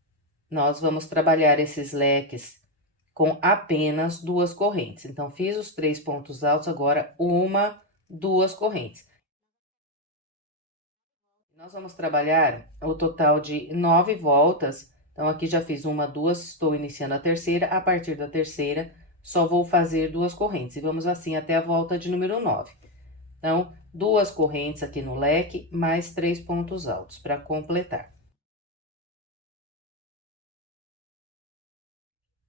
nós vamos trabalhar esses leques com apenas 2 correntes. Então, fiz os 3 pontos altos, agora 2 correntes. Nós vamos trabalhar o total de 9 voltas. Então, aqui já fiz 1, 2, estou iniciando a terceira. A partir da terceira, só vou fazer 2 correntes. E vamos assim até a volta de número 9. Então, 2 correntes aqui no leque, mais 3 pontos altos para completar.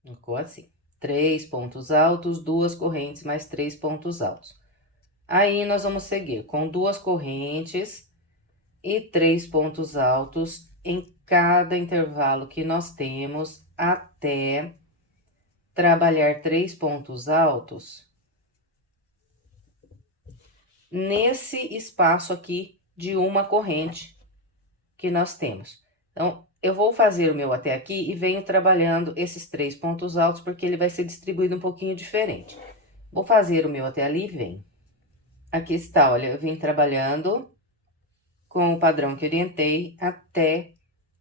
Ficou assim. 3 pontos altos, 2 correntes, mais 3 pontos altos. Aí, nós vamos seguir com 2 correntes e 3 pontos altos em cada intervalo que nós temos até trabalhar 3 pontos altos nesse espaço aqui de uma corrente que nós temos. Então, eu vou fazer o meu até aqui e venho trabalhando esses 3 pontos altos, porque ele vai ser distribuído um pouquinho diferente. Vou fazer o meu até ali e venho. Aqui está, olha, eu vim trabalhando com o padrão que orientei até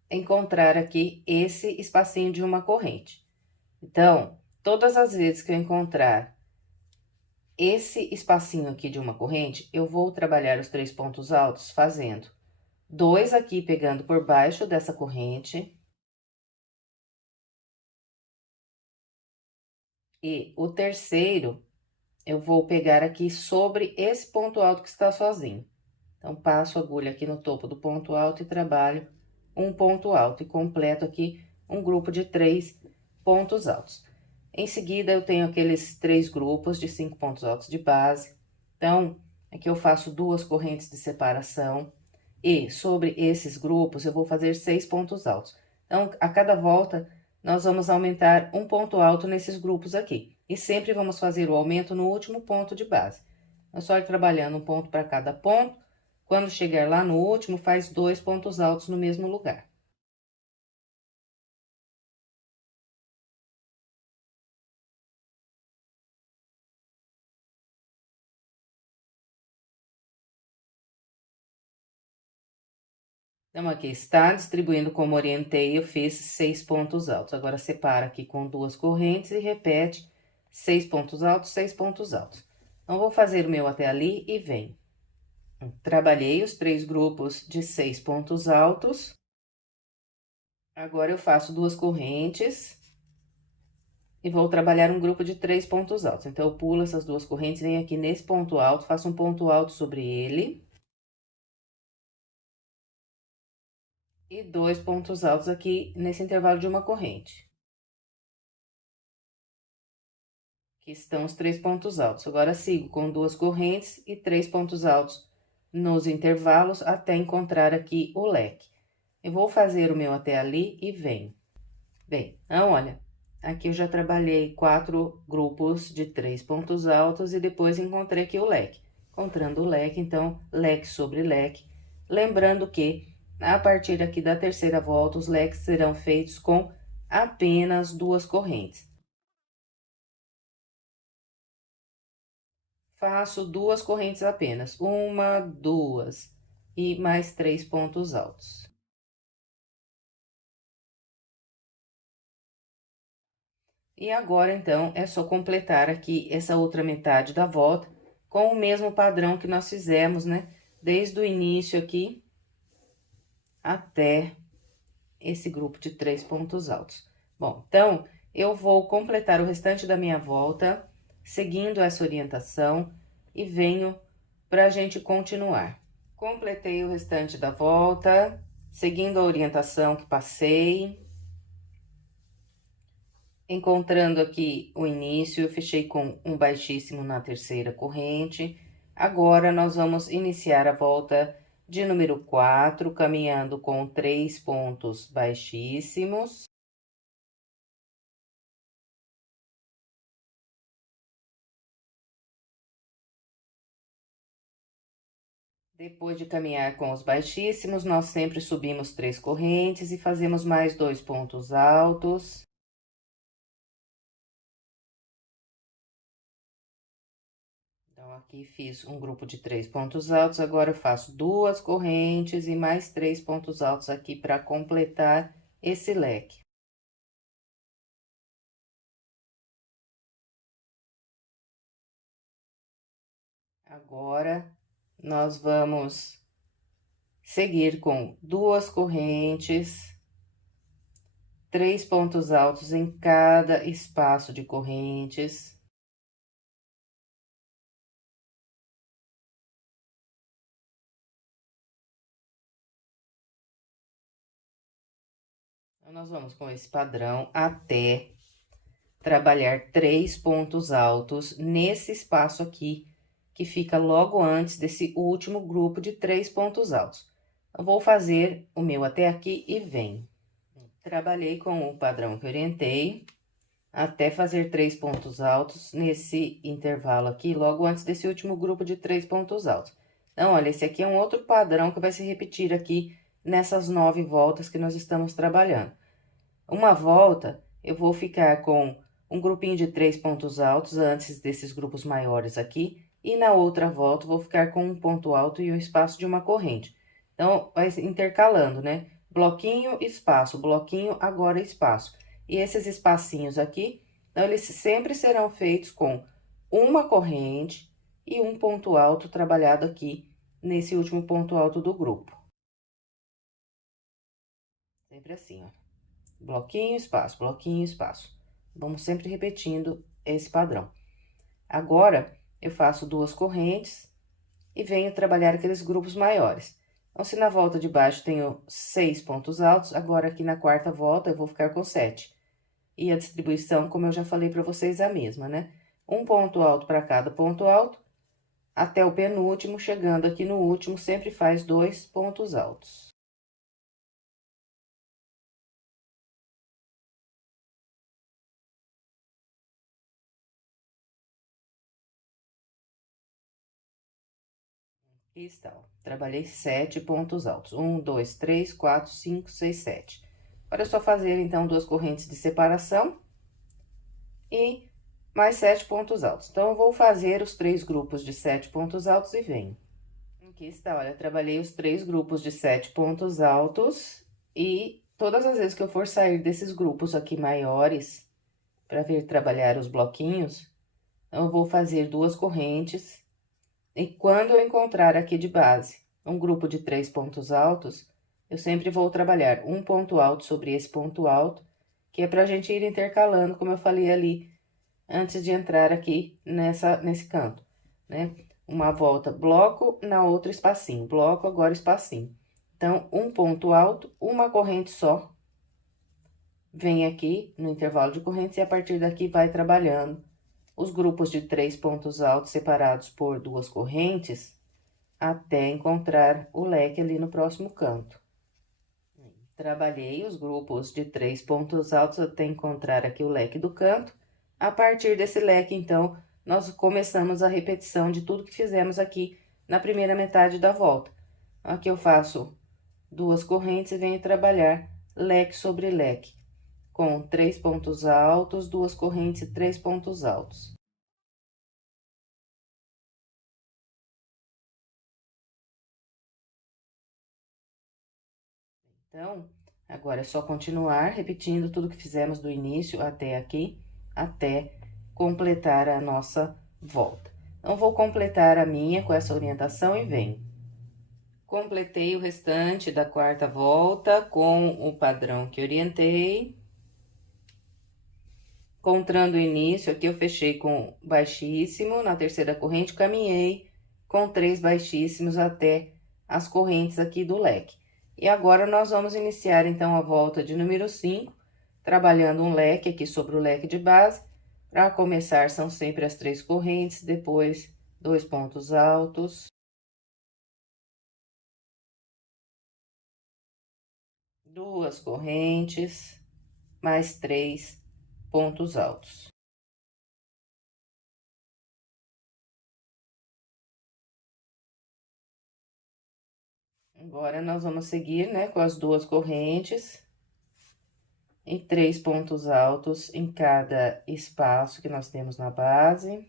encontrar aqui esse espacinho de uma corrente. Então, todas as vezes que eu encontrar esse espacinho aqui de uma corrente, eu vou trabalhar os 3 pontos altos fazendo 2 aqui pegando por baixo dessa corrente. E o terceiro, eu vou pegar aqui sobre esse ponto alto que está sozinho. Então, passo a agulha aqui no topo do ponto alto e trabalho um ponto alto. E completo aqui um grupo de 3 pontos altos. Em seguida, eu tenho aqueles 3 grupos de 5 pontos altos de base. Então, aqui eu faço 2 correntes de separação. E sobre esses grupos, eu vou fazer 6 pontos altos. Então, a cada volta, nós vamos aumentar um ponto alto nesses grupos aqui. E sempre vamos fazer o aumento no último ponto de base. É só ir trabalhando um ponto para cada ponto. Quando chegar lá no último, faz 2 pontos altos no mesmo lugar. Então, aqui está, distribuindo como orientei, eu fiz 6 pontos altos. Agora, separa aqui com 2 correntes e repete 6 pontos altos, 6 pontos altos. Então, vou fazer o meu até ali e venho. Trabalhei os 3 grupos de 6 pontos altos. Agora, eu faço 2 correntes e vou trabalhar um grupo de 3 pontos altos. Então, eu pulo essas 2 correntes, venho aqui nesse ponto alto, faço um ponto alto sobre ele. E 2 pontos altos aqui nesse intervalo de uma corrente. Aqui estão os 3 pontos altos. Agora, sigo com 2 correntes e 3 pontos altos nos intervalos até encontrar aqui o leque. Eu vou fazer o meu até ali e venho. Bem, então, olha, aqui eu já trabalhei 4 grupos de 3 pontos altos e depois encontrei aqui o leque. Encontrando o leque, então, leque sobre leque. Lembrando que, a partir aqui da terceira volta, os leques serão feitos com apenas 2 correntes. Faço 2 correntes apenas, 1, 2 e mais 3 pontos altos. E agora, então, é só completar aqui essa outra metade da volta com o mesmo padrão que nós fizemos, né? Desde o início aqui até esse grupo de 3 pontos altos. Bom, então, eu vou completar o restante da minha volta, seguindo essa orientação, e venho pra gente continuar. Completei o restante da volta, seguindo a orientação que passei. Encontrando aqui o início, eu fechei com um baixíssimo na terceira corrente. Agora, nós vamos iniciar a volta de número 4, caminhando com 3 pontos baixíssimos. Depois de caminhar com os baixíssimos, nós sempre subimos 3 correntes e fazemos mais 2 pontos altos. Então, aqui fiz um grupo de 3 pontos altos, agora eu faço 2 correntes e mais 3 pontos altos aqui para completar esse leque. Agora, nós vamos seguir com 2 correntes, 3 pontos altos em cada espaço de correntes. Então, nós vamos com esse padrão até trabalhar 3 pontos altos nesse espaço aqui, que fica logo antes desse último grupo de 3 pontos altos. Eu vou fazer o meu até aqui e venho. Trabalhei com o padrão que orientei, até fazer 3 pontos altos nesse intervalo aqui, logo antes desse último grupo de 3 pontos altos. Então, olha, esse aqui é um outro padrão que vai se repetir aqui nessas 9 voltas que nós estamos trabalhando. Uma volta, eu vou ficar com um grupinho de 3 pontos altos antes desses grupos maiores aqui, e na outra volta, vou ficar com um ponto alto e um espaço de uma corrente. Então, vai intercalando, né? Bloquinho, espaço, bloquinho, agora espaço. E esses espacinhos aqui, então, eles sempre serão feitos com uma corrente e um ponto alto trabalhado aqui nesse último ponto alto do grupo. Sempre assim, ó. Bloquinho, espaço, bloquinho, espaço. Vamos sempre repetindo esse padrão. Agora, eu faço 2 correntes e venho trabalhar aqueles grupos maiores. Então, se na volta de baixo tenho 6 pontos altos, agora aqui na quarta volta eu vou ficar com 7. E a distribuição, como eu já falei para vocês, é a mesma, né? Um ponto alto para cada ponto alto, até o penúltimo, chegando aqui no último, sempre faz 2 pontos altos. Aqui está, ó. Trabalhei 7 pontos altos. 1, 2, 3, 4, 5, 6, 7. Agora, é só fazer, então, 2 correntes de separação e mais 7 pontos altos. Então, eu vou fazer os 3 grupos de 7 pontos altos e venho. Aqui está, olha, trabalhei os 3 grupos de 7 pontos altos e todas as vezes que eu for sair desses grupos aqui maiores, para vir trabalhar os bloquinhos, eu vou fazer 2 correntes. E quando eu encontrar aqui de base um grupo de 3 pontos altos, eu sempre vou trabalhar um ponto alto sobre esse ponto alto, que é pra gente ir intercalando, como eu falei ali, antes de entrar aqui nesse canto, né? Uma volta bloco, na outra espacinho, bloco, agora espacinho. Então, um ponto alto, uma corrente só, vem aqui no intervalo de correntes e a partir daqui vai trabalhando os grupos de 3 pontos altos separados por 2 correntes até encontrar o leque ali no próximo canto. Trabalhei os grupos de 3 pontos altos até encontrar aqui o leque do canto. A partir desse leque, então, nós começamos a repetição de tudo que fizemos aqui na primeira metade da volta. Aqui eu faço 2 correntes e venho trabalhar leque sobre leque, com 3 pontos altos, 2 correntes e 3 pontos altos. Então, agora é só continuar repetindo tudo que fizemos do início até aqui, até completar a nossa volta. Então, vou completar a minha com essa orientação e venho. Completei o restante da quarta volta com o padrão que orientei. Encontrando o início, aqui eu fechei com baixíssimo, na terceira corrente, caminhei com 3 baixíssimos até as correntes aqui do leque. E agora, nós vamos iniciar, então, a volta de número 5, trabalhando um leque aqui sobre o leque de base. Para começar, são sempre as 3 correntes, depois 2 pontos altos, 2 correntes, mais 3 pontos altos. Agora, nós vamos seguir, né, com as 2 correntes e 3 pontos altos em cada espaço que nós temos na base.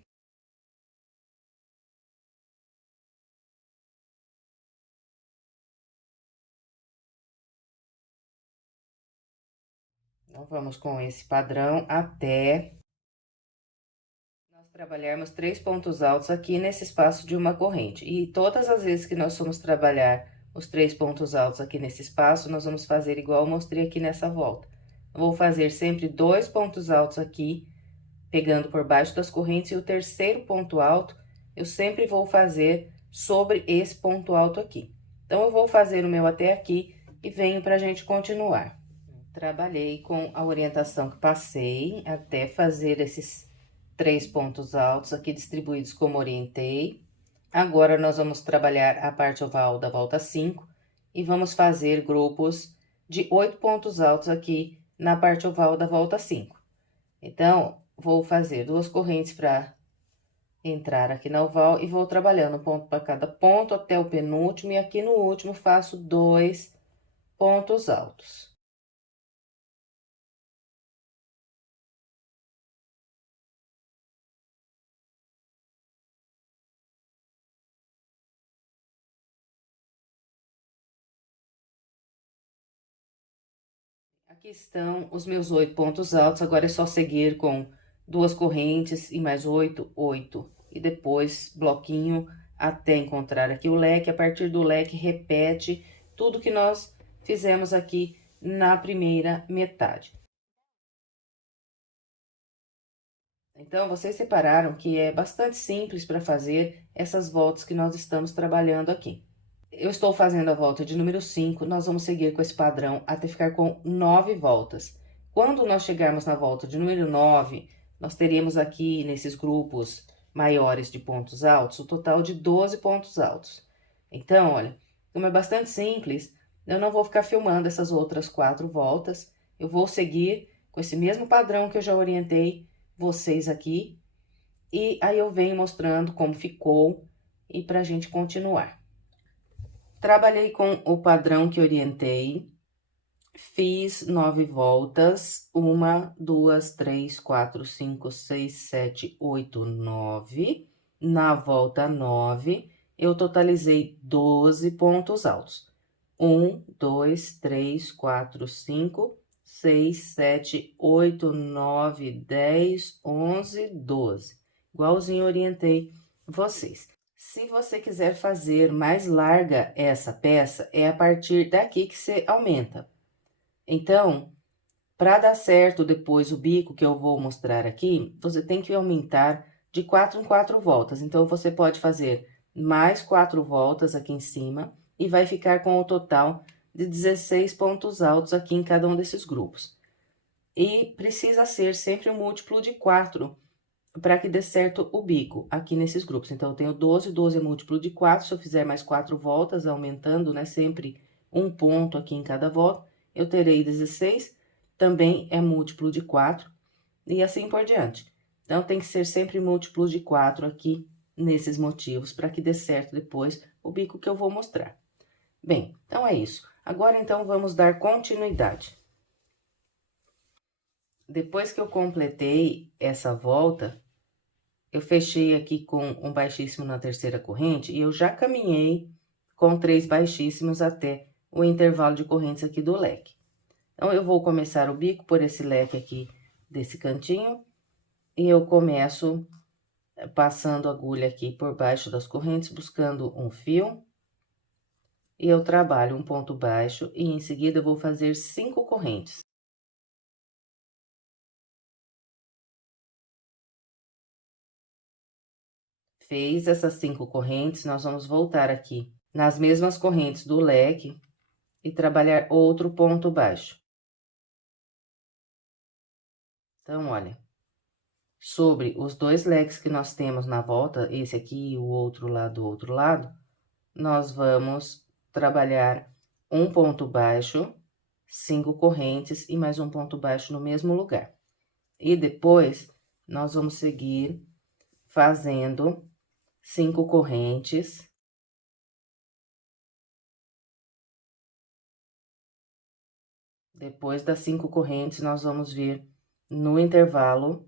Então, vamos com esse padrão até nós trabalharmos 3 pontos altos aqui nesse espaço de uma corrente. E todas as vezes que nós formos trabalhar os 3 pontos altos aqui nesse espaço, nós vamos fazer igual eu mostrei aqui nessa volta. Eu vou fazer sempre 2 pontos altos aqui, pegando por baixo das correntes, e o terceiro ponto alto, eu sempre vou fazer sobre esse ponto alto aqui. Então, eu vou fazer o meu até aqui e venho pra gente continuar. Trabalhei com a orientação que passei até fazer esses 3 pontos altos aqui distribuídos como orientei. Agora, nós vamos trabalhar a parte oval da volta 5 e vamos fazer grupos de 8 pontos altos aqui na parte oval da volta 5. Então, vou fazer 2 correntes para entrar aqui na oval e vou trabalhando um ponto para cada ponto até o penúltimo, e aqui no último faço 2 pontos altos. Aqui estão os meus 8 pontos altos, agora é só seguir com 2 correntes e mais 8, 8. E depois, bloquinho, até encontrar aqui o leque. A partir do leque, repete tudo que nós fizemos aqui na primeira metade. Então, vocês separaram que é bastante simples para fazer essas voltas que nós estamos trabalhando aqui. Eu estou fazendo a volta de número 5, nós vamos seguir com esse padrão até ficar com 9 voltas. Quando nós chegarmos na volta de número 9, nós teremos aqui, nesses grupos maiores de pontos altos, o total de 12 pontos altos. Então, olha, como é bastante simples, eu não vou ficar filmando essas outras 4 voltas, eu vou seguir com esse mesmo padrão que eu já orientei vocês aqui, e aí eu venho mostrando como ficou e pra gente continuar. Trabalhei com o padrão que orientei, fiz 9 voltas, 1, 2, 3, 4, 5, 6, 7, 8, 9. Na volta 9, eu totalizei 12 pontos altos. 1, 2, 3, 4, 5, 6, 7, 8, 9, 10, 11, 12. Igualzinho orientei vocês. Se você quiser fazer mais larga essa peça, é a partir daqui que você aumenta. Então, para dar certo depois o bico que eu vou mostrar aqui, você tem que aumentar de 4 em 4 voltas. Então, você pode fazer mais 4 voltas aqui em cima e vai ficar com o total de 16 pontos altos aqui em cada um desses grupos. E precisa ser sempre um múltiplo de 4 para que dê certo o bico aqui nesses grupos. Então, eu tenho 12, 12 é múltiplo de 4, se eu fizer mais 4 voltas, aumentando, né, sempre um ponto aqui em cada volta, eu terei 16, também é múltiplo de 4, e assim por diante. Então, tem que ser sempre múltiplo de 4 aqui nesses motivos, para que dê certo depois o bico que eu vou mostrar. Bem, então é isso. Agora, então, vamos dar continuidade. Depois que eu completei essa volta, eu fechei aqui com um baixíssimo na terceira corrente e eu já caminhei com 3 baixíssimos até o intervalo de correntes aqui do leque. Então, eu vou começar o bico por esse leque aqui desse cantinho e eu começo passando a agulha aqui por baixo das correntes, buscando um fio. E eu trabalho um ponto baixo e em seguida eu vou fazer 5 correntes. Fez essas 5 correntes, nós vamos voltar aqui nas mesmas correntes do leque e trabalhar outro ponto baixo. Então, olha, sobre os 2 leques que nós temos na volta, esse aqui e o outro lá do outro lado, nós vamos trabalhar um ponto baixo, 5 correntes e mais um ponto baixo no mesmo lugar. E depois, nós vamos seguir fazendo 5 correntes. Depois das 5 correntes, nós vamos vir no intervalo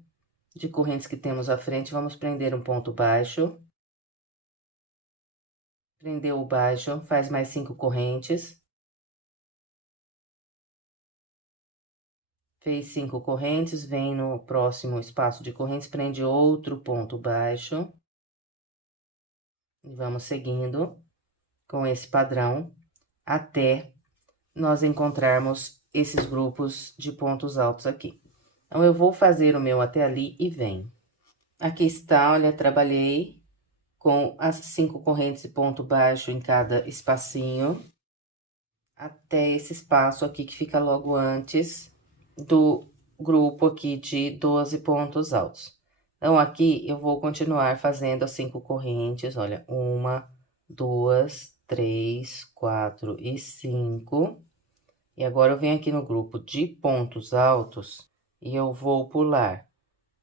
de correntes que temos à frente, vamos prender um ponto baixo. Prendeu o baixo, faz mais 5 correntes. Fez 5 correntes, vem no próximo espaço de correntes, prende outro ponto baixo. E vamos seguindo com esse padrão até nós encontrarmos esses grupos de pontos altos aqui. Então, eu vou fazer o meu até ali e venho. Aqui está, olha, trabalhei com as 5 correntes de ponto baixo em cada espacinho, até esse espaço aqui que fica logo antes do grupo aqui de 12 pontos altos. Então, aqui eu vou continuar fazendo as 5 correntes, olha, 1, 2, 3, 4 e 5. E agora, eu venho aqui no grupo de pontos altos e eu vou pular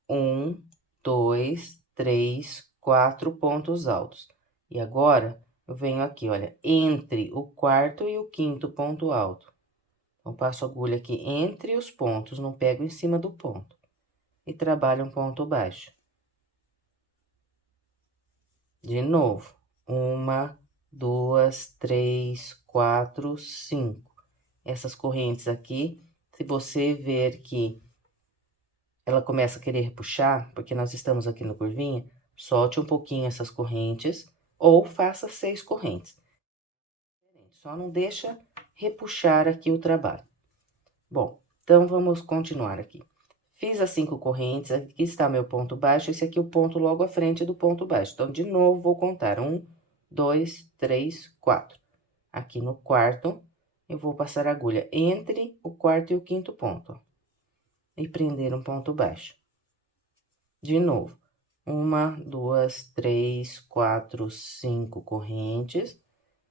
1, 2, 3, 4 pontos altos. E agora, eu venho aqui, olha, entre o quarto e o quinto ponto alto. Então, passo a agulha aqui entre os pontos, não pego em cima do ponto. E trabalho um ponto baixo. De novo, 1, 2, 3, 4, 5. Essas correntes aqui, se você ver que ela começa a querer puxar, porque nós estamos aqui no curvinha, solte um pouquinho essas correntes, ou faça 6 correntes. Só não deixa repuxar aqui o trabalho. Bom, então, vamos continuar aqui. Fiz as 5 correntes, aqui está meu ponto baixo, esse aqui é o ponto logo à frente do ponto baixo. Então, de novo, vou contar 1, 2, 3, 4. Aqui no quarto, eu vou passar a agulha entre o quarto e o quinto ponto, ó, e prender um ponto baixo. De novo, 1, 2, 3, 4, 5 correntes.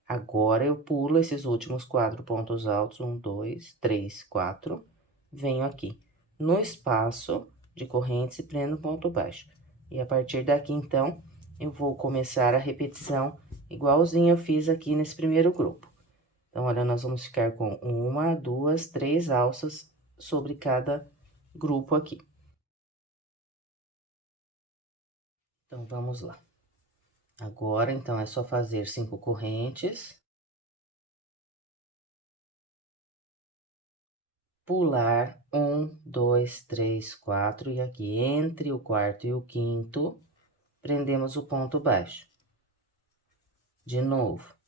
Agora, eu pulo esses últimos 4 pontos altos, 1, 2, 3, 4. Venho aqui no espaço de correntes e prendo ponto baixo. E a partir daqui, então, eu vou começar a repetição igualzinho eu fiz aqui nesse primeiro grupo. Então, olha, nós vamos ficar com 1, 2, 3 alças sobre cada grupo aqui. Então, vamos lá. Agora, então, é só fazer 5 correntes. Pular 1, 2, 3, 4, e aqui entre o quarto e o quinto, prendemos o ponto baixo. De novo.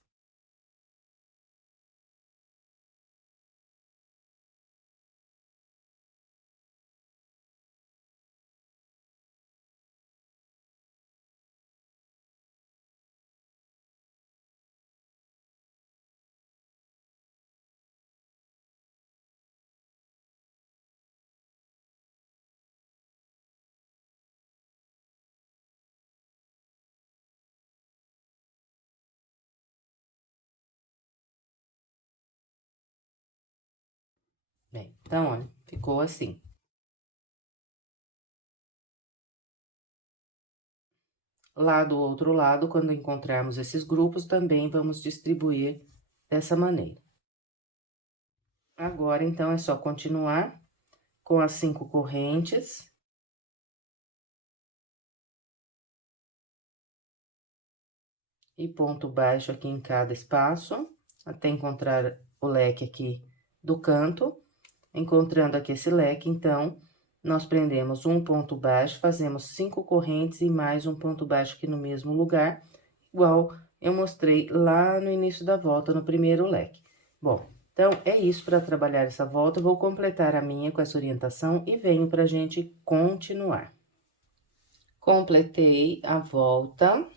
Bem, então, olha, ficou assim. Lá do outro lado, quando encontrarmos esses grupos, também vamos distribuir dessa maneira. Agora, então, é só continuar com as 5 correntes. E ponto baixo aqui em cada espaço, até encontrar o leque aqui do canto. Encontrando aqui esse leque, então, nós prendemos um ponto baixo, fazemos 5 correntes e mais um ponto baixo aqui no mesmo lugar, igual eu mostrei lá no início da volta, no primeiro leque. Bom, então, é isso para trabalhar essa volta. Eu vou completar a minha com essa orientação e venho pra gente continuar. Completei a volta.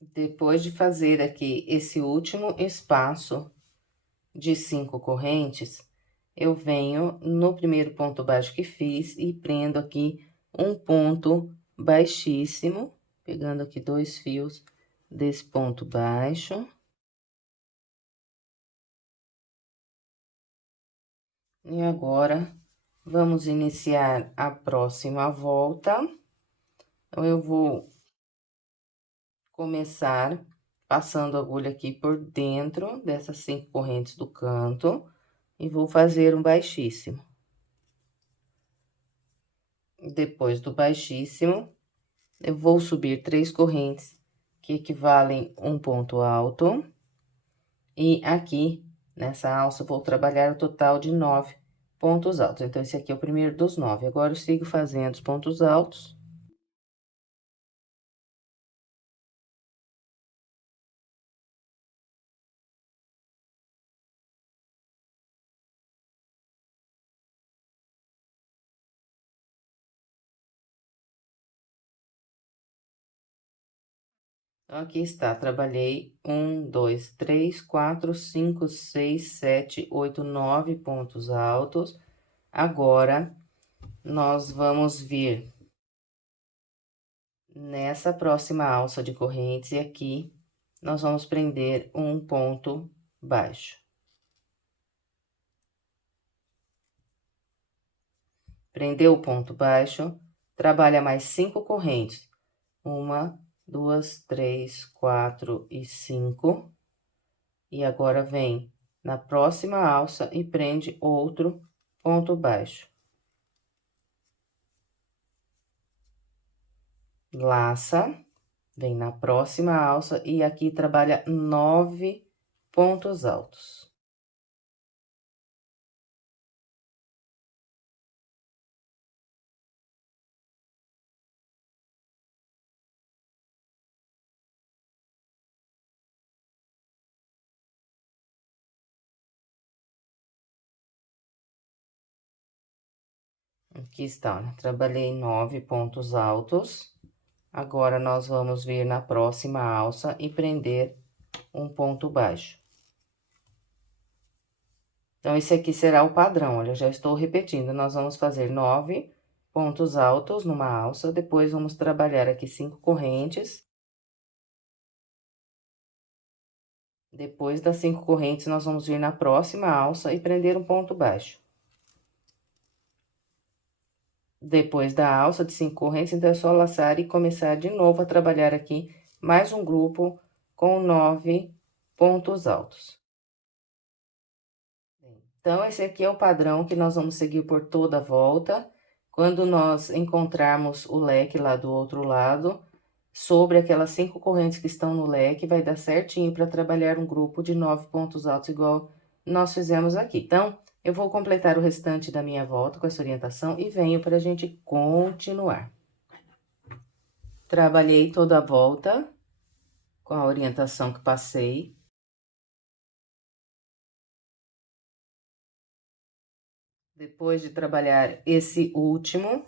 Depois de fazer aqui esse último espaço de 5 correntes, eu venho no primeiro ponto baixo que fiz e prendo aqui um ponto baixíssimo, pegando aqui 2 fios desse ponto baixo. E agora, vamos iniciar a próxima volta. Então, eu vou começar passando a agulha aqui por dentro dessas 5 correntes do canto e vou fazer um baixíssimo. Depois do baixíssimo, eu vou subir 3 correntes que equivalem um ponto alto. E aqui, nessa alça, vou trabalhar o total de 9 pontos altos. Então, esse aqui é o primeiro dos 9. Agora, eu sigo fazendo os pontos altos. Então, aqui está, trabalhei 1, 2, 3, 4, 5, 6, 7, 8, 9 pontos altos. Agora, nós vamos vir nessa próxima alça de correntes e aqui nós vamos prender um ponto baixo. Prendeu o ponto baixo, trabalha mais 5 correntes. 1, 2, 3, 4 e 5. E agora vem na próxima alça e prende outro ponto baixo. Laça, vem na próxima alça e aqui trabalha 9 pontos altos. Aqui está, né? Trabalhei 9 pontos altos. Agora, nós vamos vir na próxima alça e prender um ponto baixo. Então, esse aqui será o padrão, olha, eu já estou repetindo. Nós vamos fazer 9 pontos altos numa alça, depois vamos trabalhar aqui 5 correntes. Depois das 5 correntes, nós vamos vir na próxima alça e prender um ponto baixo. Depois da alça de 5 correntes, então, é só laçar e começar de novo a trabalhar aqui mais um grupo com 9 pontos altos. Então, esse aqui é o padrão que nós vamos seguir por toda a volta. Quando nós encontrarmos o leque lá do outro lado, sobre aquelas 5 correntes que estão no leque, vai dar certinho para trabalhar um grupo de 9 pontos altos, igual nós fizemos aqui. Então, eu vou completar o restante da minha volta com essa orientação e venho para a gente continuar. Trabalhei toda a volta com a orientação que passei. Depois de trabalhar esse último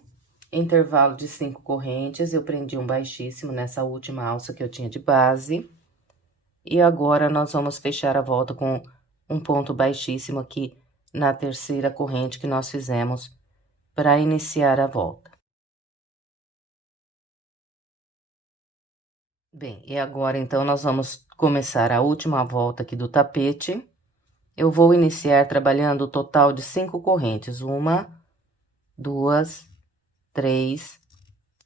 intervalo de 5 correntes, eu prendi um baixíssimo nessa última alça que eu tinha de base. E agora, nós vamos fechar a volta com um ponto baixíssimo aqui na terceira corrente que nós fizemos para iniciar a volta. Bem, e agora, então, nós vamos começar a última volta aqui do tapete. eu vou iniciar trabalhando o total de 5 correntes. 1, 2, 3,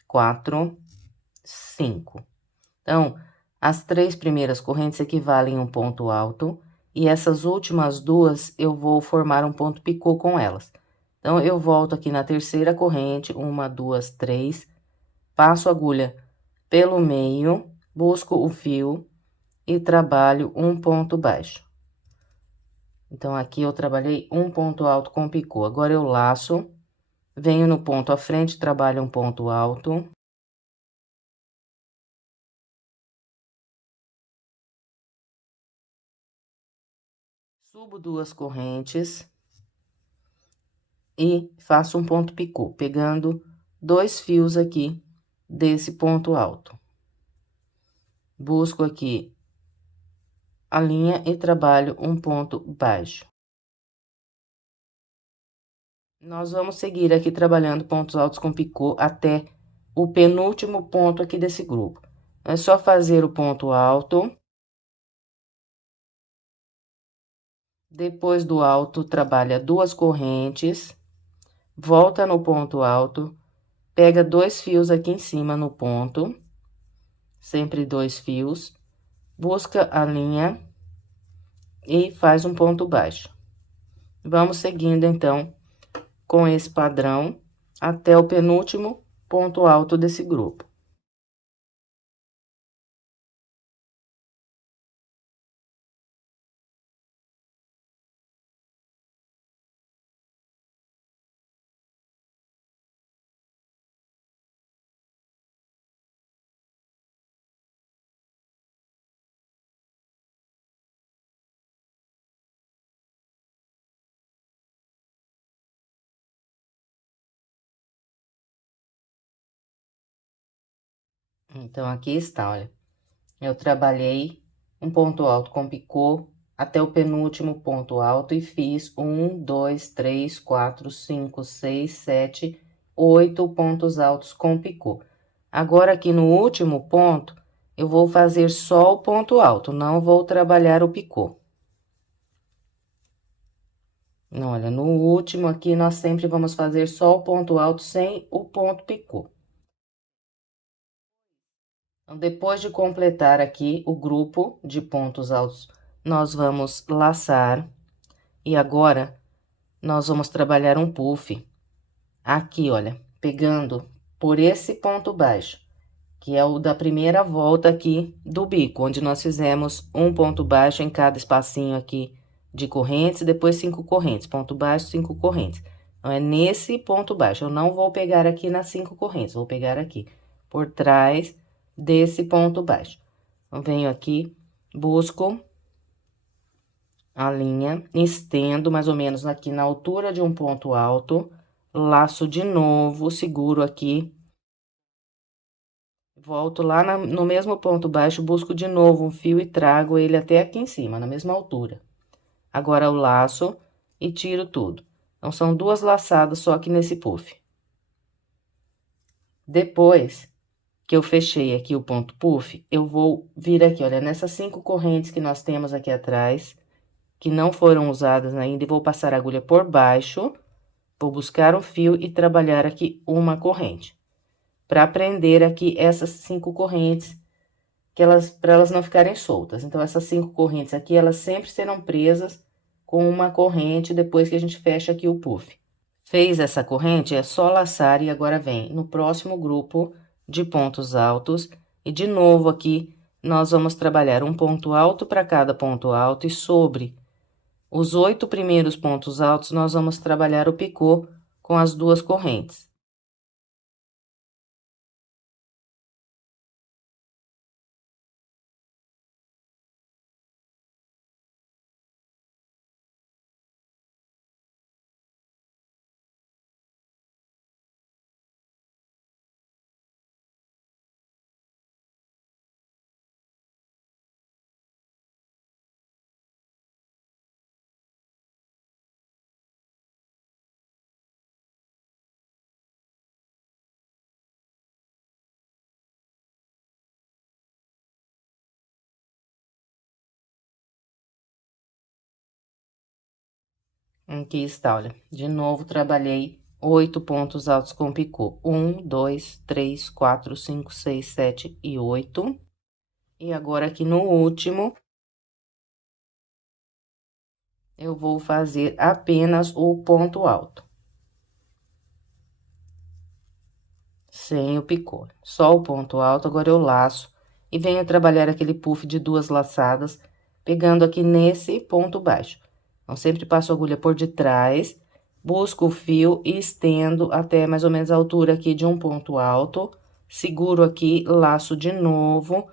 4, 5. Então, as 3 primeiras correntes equivalem a um ponto alto, e essas últimas duas eu vou formar um ponto picô com elas. Então, eu volto aqui na terceira corrente, 1, 2, 3, passo a agulha pelo meio, busco o fio e trabalho um ponto baixo. Então, aqui eu trabalhei um ponto alto com picô. Agora, eu laço, venho no ponto à frente, trabalho um ponto alto. Subo 2 correntes e faço um ponto picô, pegando 2 fios aqui desse ponto alto. Busco aqui a linha e trabalho um ponto baixo. Nós vamos seguir aqui trabalhando pontos altos com picô até o penúltimo ponto aqui desse grupo. É só fazer o ponto alto. Depois do alto, trabalha 2 correntes, volta no ponto alto, pega 2 fios aqui em cima no ponto, sempre 2 fios, busca a linha e faz um ponto baixo. Vamos seguindo, então, com esse padrão até o penúltimo ponto alto desse grupo. Então, aqui está, olha. Eu trabalhei um ponto alto com picô até o penúltimo ponto alto e fiz 1, 2, 3, 4, 5, 6, 7, 8 pontos altos com picô. Agora, aqui no último ponto, eu vou fazer só o ponto alto, não vou trabalhar o picô. Olha, no último aqui, nós sempre vamos fazer só o ponto alto sem o ponto picô. Então, depois de completar aqui o grupo de pontos altos, nós vamos laçar. E agora, nós vamos trabalhar um puff. Aqui, olha, pegando por esse ponto baixo, que é o da primeira volta aqui do bico, onde nós fizemos um ponto baixo em cada espacinho aqui de correntes, depois 5 correntes, ponto baixo, 5 correntes. Então, é nesse ponto baixo, eu não vou pegar aqui nas 5 correntes, vou pegar aqui por trás desse ponto baixo. Então, venho aqui, busco a linha, estendo mais ou menos aqui na altura de um ponto alto, laço de novo, seguro aqui, volto lá no mesmo ponto baixo, busco de novo um fio e trago ele até aqui em cima, na mesma altura. Agora, eu laço e tiro tudo. Então, são 2 laçadas só aqui nesse puff. Depois que eu fechei aqui o ponto puff, eu vou vir aqui, olha, nessas 5 correntes que nós temos aqui atrás, que não foram usadas ainda, e vou passar a agulha por baixo, vou buscar o fio e trabalhar aqui uma corrente. Para prender aqui essas 5 correntes, para elas não ficarem soltas. Então, essas 5 correntes aqui, elas sempre serão presas com uma corrente depois que a gente fecha aqui o puff. Fez essa corrente, é só laçar e agora vem no próximo grupo de pontos altos. E de novo aqui, nós vamos trabalhar um ponto alto para cada ponto alto e sobre os 8 primeiros pontos altos, nós vamos trabalhar o picô com as 2 correntes. Aqui está, olha, de novo trabalhei 8 pontos altos com picô. 1, 2, 3, 4, 5, 6, 7 e 8. E agora, aqui no último, eu vou fazer apenas o ponto alto. Sem o picô, só o ponto alto. Agora eu laço e venho trabalhar aquele puff de 2 laçadas, pegando aqui nesse ponto baixo. Então, sempre passo a agulha por detrás, busco o fio e estendo até mais ou menos a altura aqui de um ponto alto, seguro aqui, laço de novo,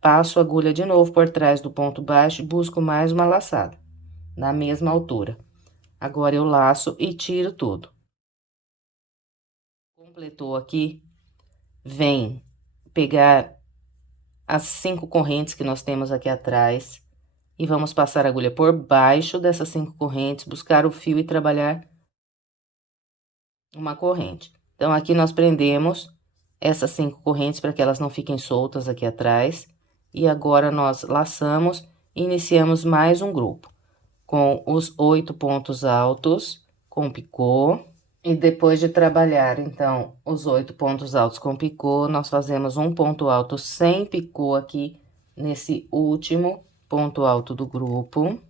passo a agulha de novo por trás do ponto baixo e busco mais uma laçada, na mesma altura. Agora, eu laço e tiro tudo. Completou aqui, vem pegar as 5 correntes que nós temos aqui atrás e vamos passar a agulha por baixo dessas 5 correntes, buscar o fio e trabalhar uma corrente. Então, aqui nós prendemos essas 5 correntes para que elas não fiquem soltas aqui atrás. E agora, nós laçamos e iniciamos mais um grupo com os 8 pontos altos com picô. E depois de trabalhar, então, os 8 pontos altos com picô, nós fazemos um ponto alto sem picô aqui nesse último ponto alto do grupo.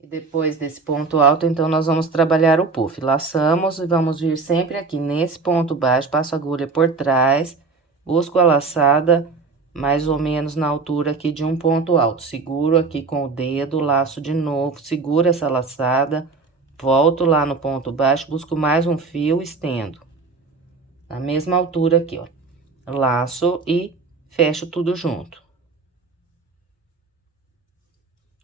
E depois desse ponto alto, então, nós vamos trabalhar o puff. Laçamos e vamos vir sempre aqui nesse ponto baixo, passo a agulha por trás, busco a laçada mais ou menos na altura aqui de um ponto alto. Seguro aqui com o dedo, laço de novo, seguro essa laçada, volto lá no ponto baixo, busco mais um fio, estendo. Na mesma altura aqui, ó. Laço e fecho tudo junto.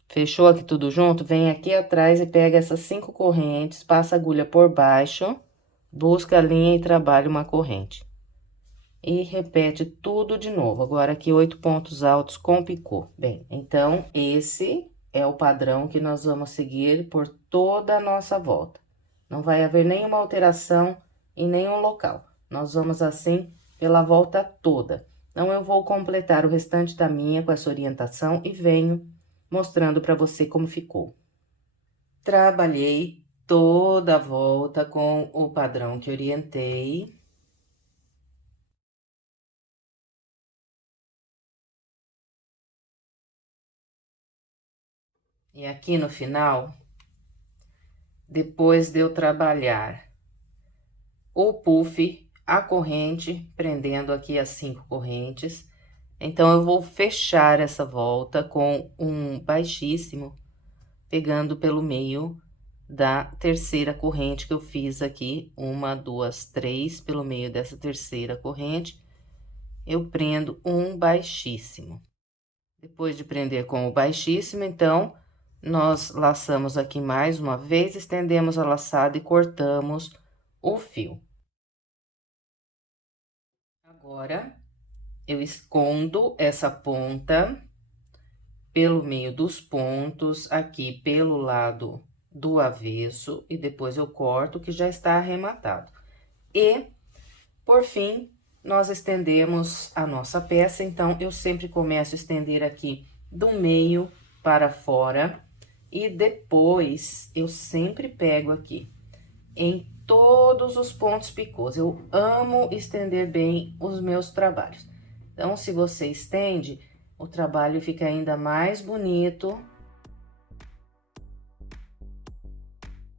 Fechou aqui tudo junto? Vem aqui atrás e pega essas 5 correntes, passa a agulha por baixo, busca a linha e trabalha uma corrente. E repete tudo de novo. Agora, aqui 8 pontos altos com picô. Bem, então, esse é o padrão que nós vamos seguir por toda a nossa volta. Não vai haver nenhuma alteração em nenhum local. Nós vamos assim pela volta toda. Então, eu vou completar o restante da minha com essa orientação e venho mostrando para você como ficou. Trabalhei toda a volta com o padrão que orientei. E aqui no final, depois de eu trabalhar o puff, a corrente, prendendo aqui as 5 correntes, então, eu vou fechar essa volta com um baixíssimo, pegando pelo meio da terceira corrente que eu fiz aqui, 1, 2, 3, pelo meio dessa terceira corrente, eu prendo um baixíssimo. Depois de prender com o baixíssimo, então, nós laçamos aqui mais uma vez, estendemos a laçada e cortamos o fio. Agora, eu escondo essa ponta pelo meio dos pontos, aqui pelo lado do avesso, e depois eu corto, que já está arrematado. E, por fim, nós estendemos a nossa peça, então, eu sempre começo a estender aqui do meio para fora, e depois eu sempre pego aqui em todos os pontos picôs. Eu amo estender bem os meus trabalhos. Então, se você estende, o trabalho fica ainda mais bonito.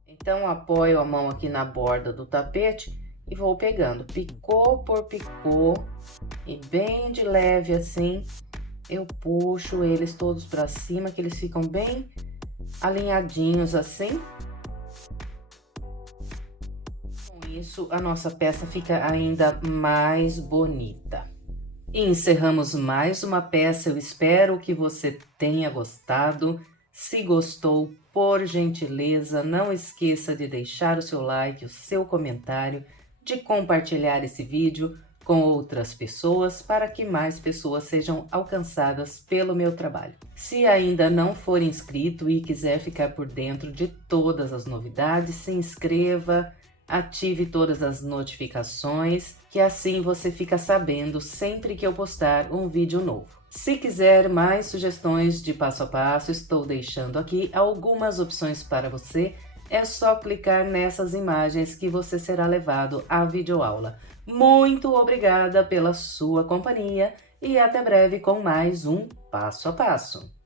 Então, apoio a mão aqui na borda do tapete e vou pegando picô por picô e bem de leve assim, eu puxo eles todos pra cima, que eles ficam bem alinhadinhos assim. Com isso, a nossa peça fica ainda mais bonita. E encerramos mais uma peça, eu espero que você tenha gostado. Se gostou, por gentileza, não esqueça de deixar o seu like, o seu comentário, de compartilhar esse vídeo com outras pessoas para que mais pessoas sejam alcançadas pelo meu trabalho. Se ainda não for inscrito e quiser ficar por dentro de todas as novidades, se inscreva, ative todas as notificações, que assim você fica sabendo sempre que eu postar um vídeo novo. Se quiser mais sugestões de passo a passo, estou deixando aqui algumas opções para você. É só clicar nessas imagens que você será levado à videoaula. Muito obrigada pela sua companhia e até breve com mais um passo a passo.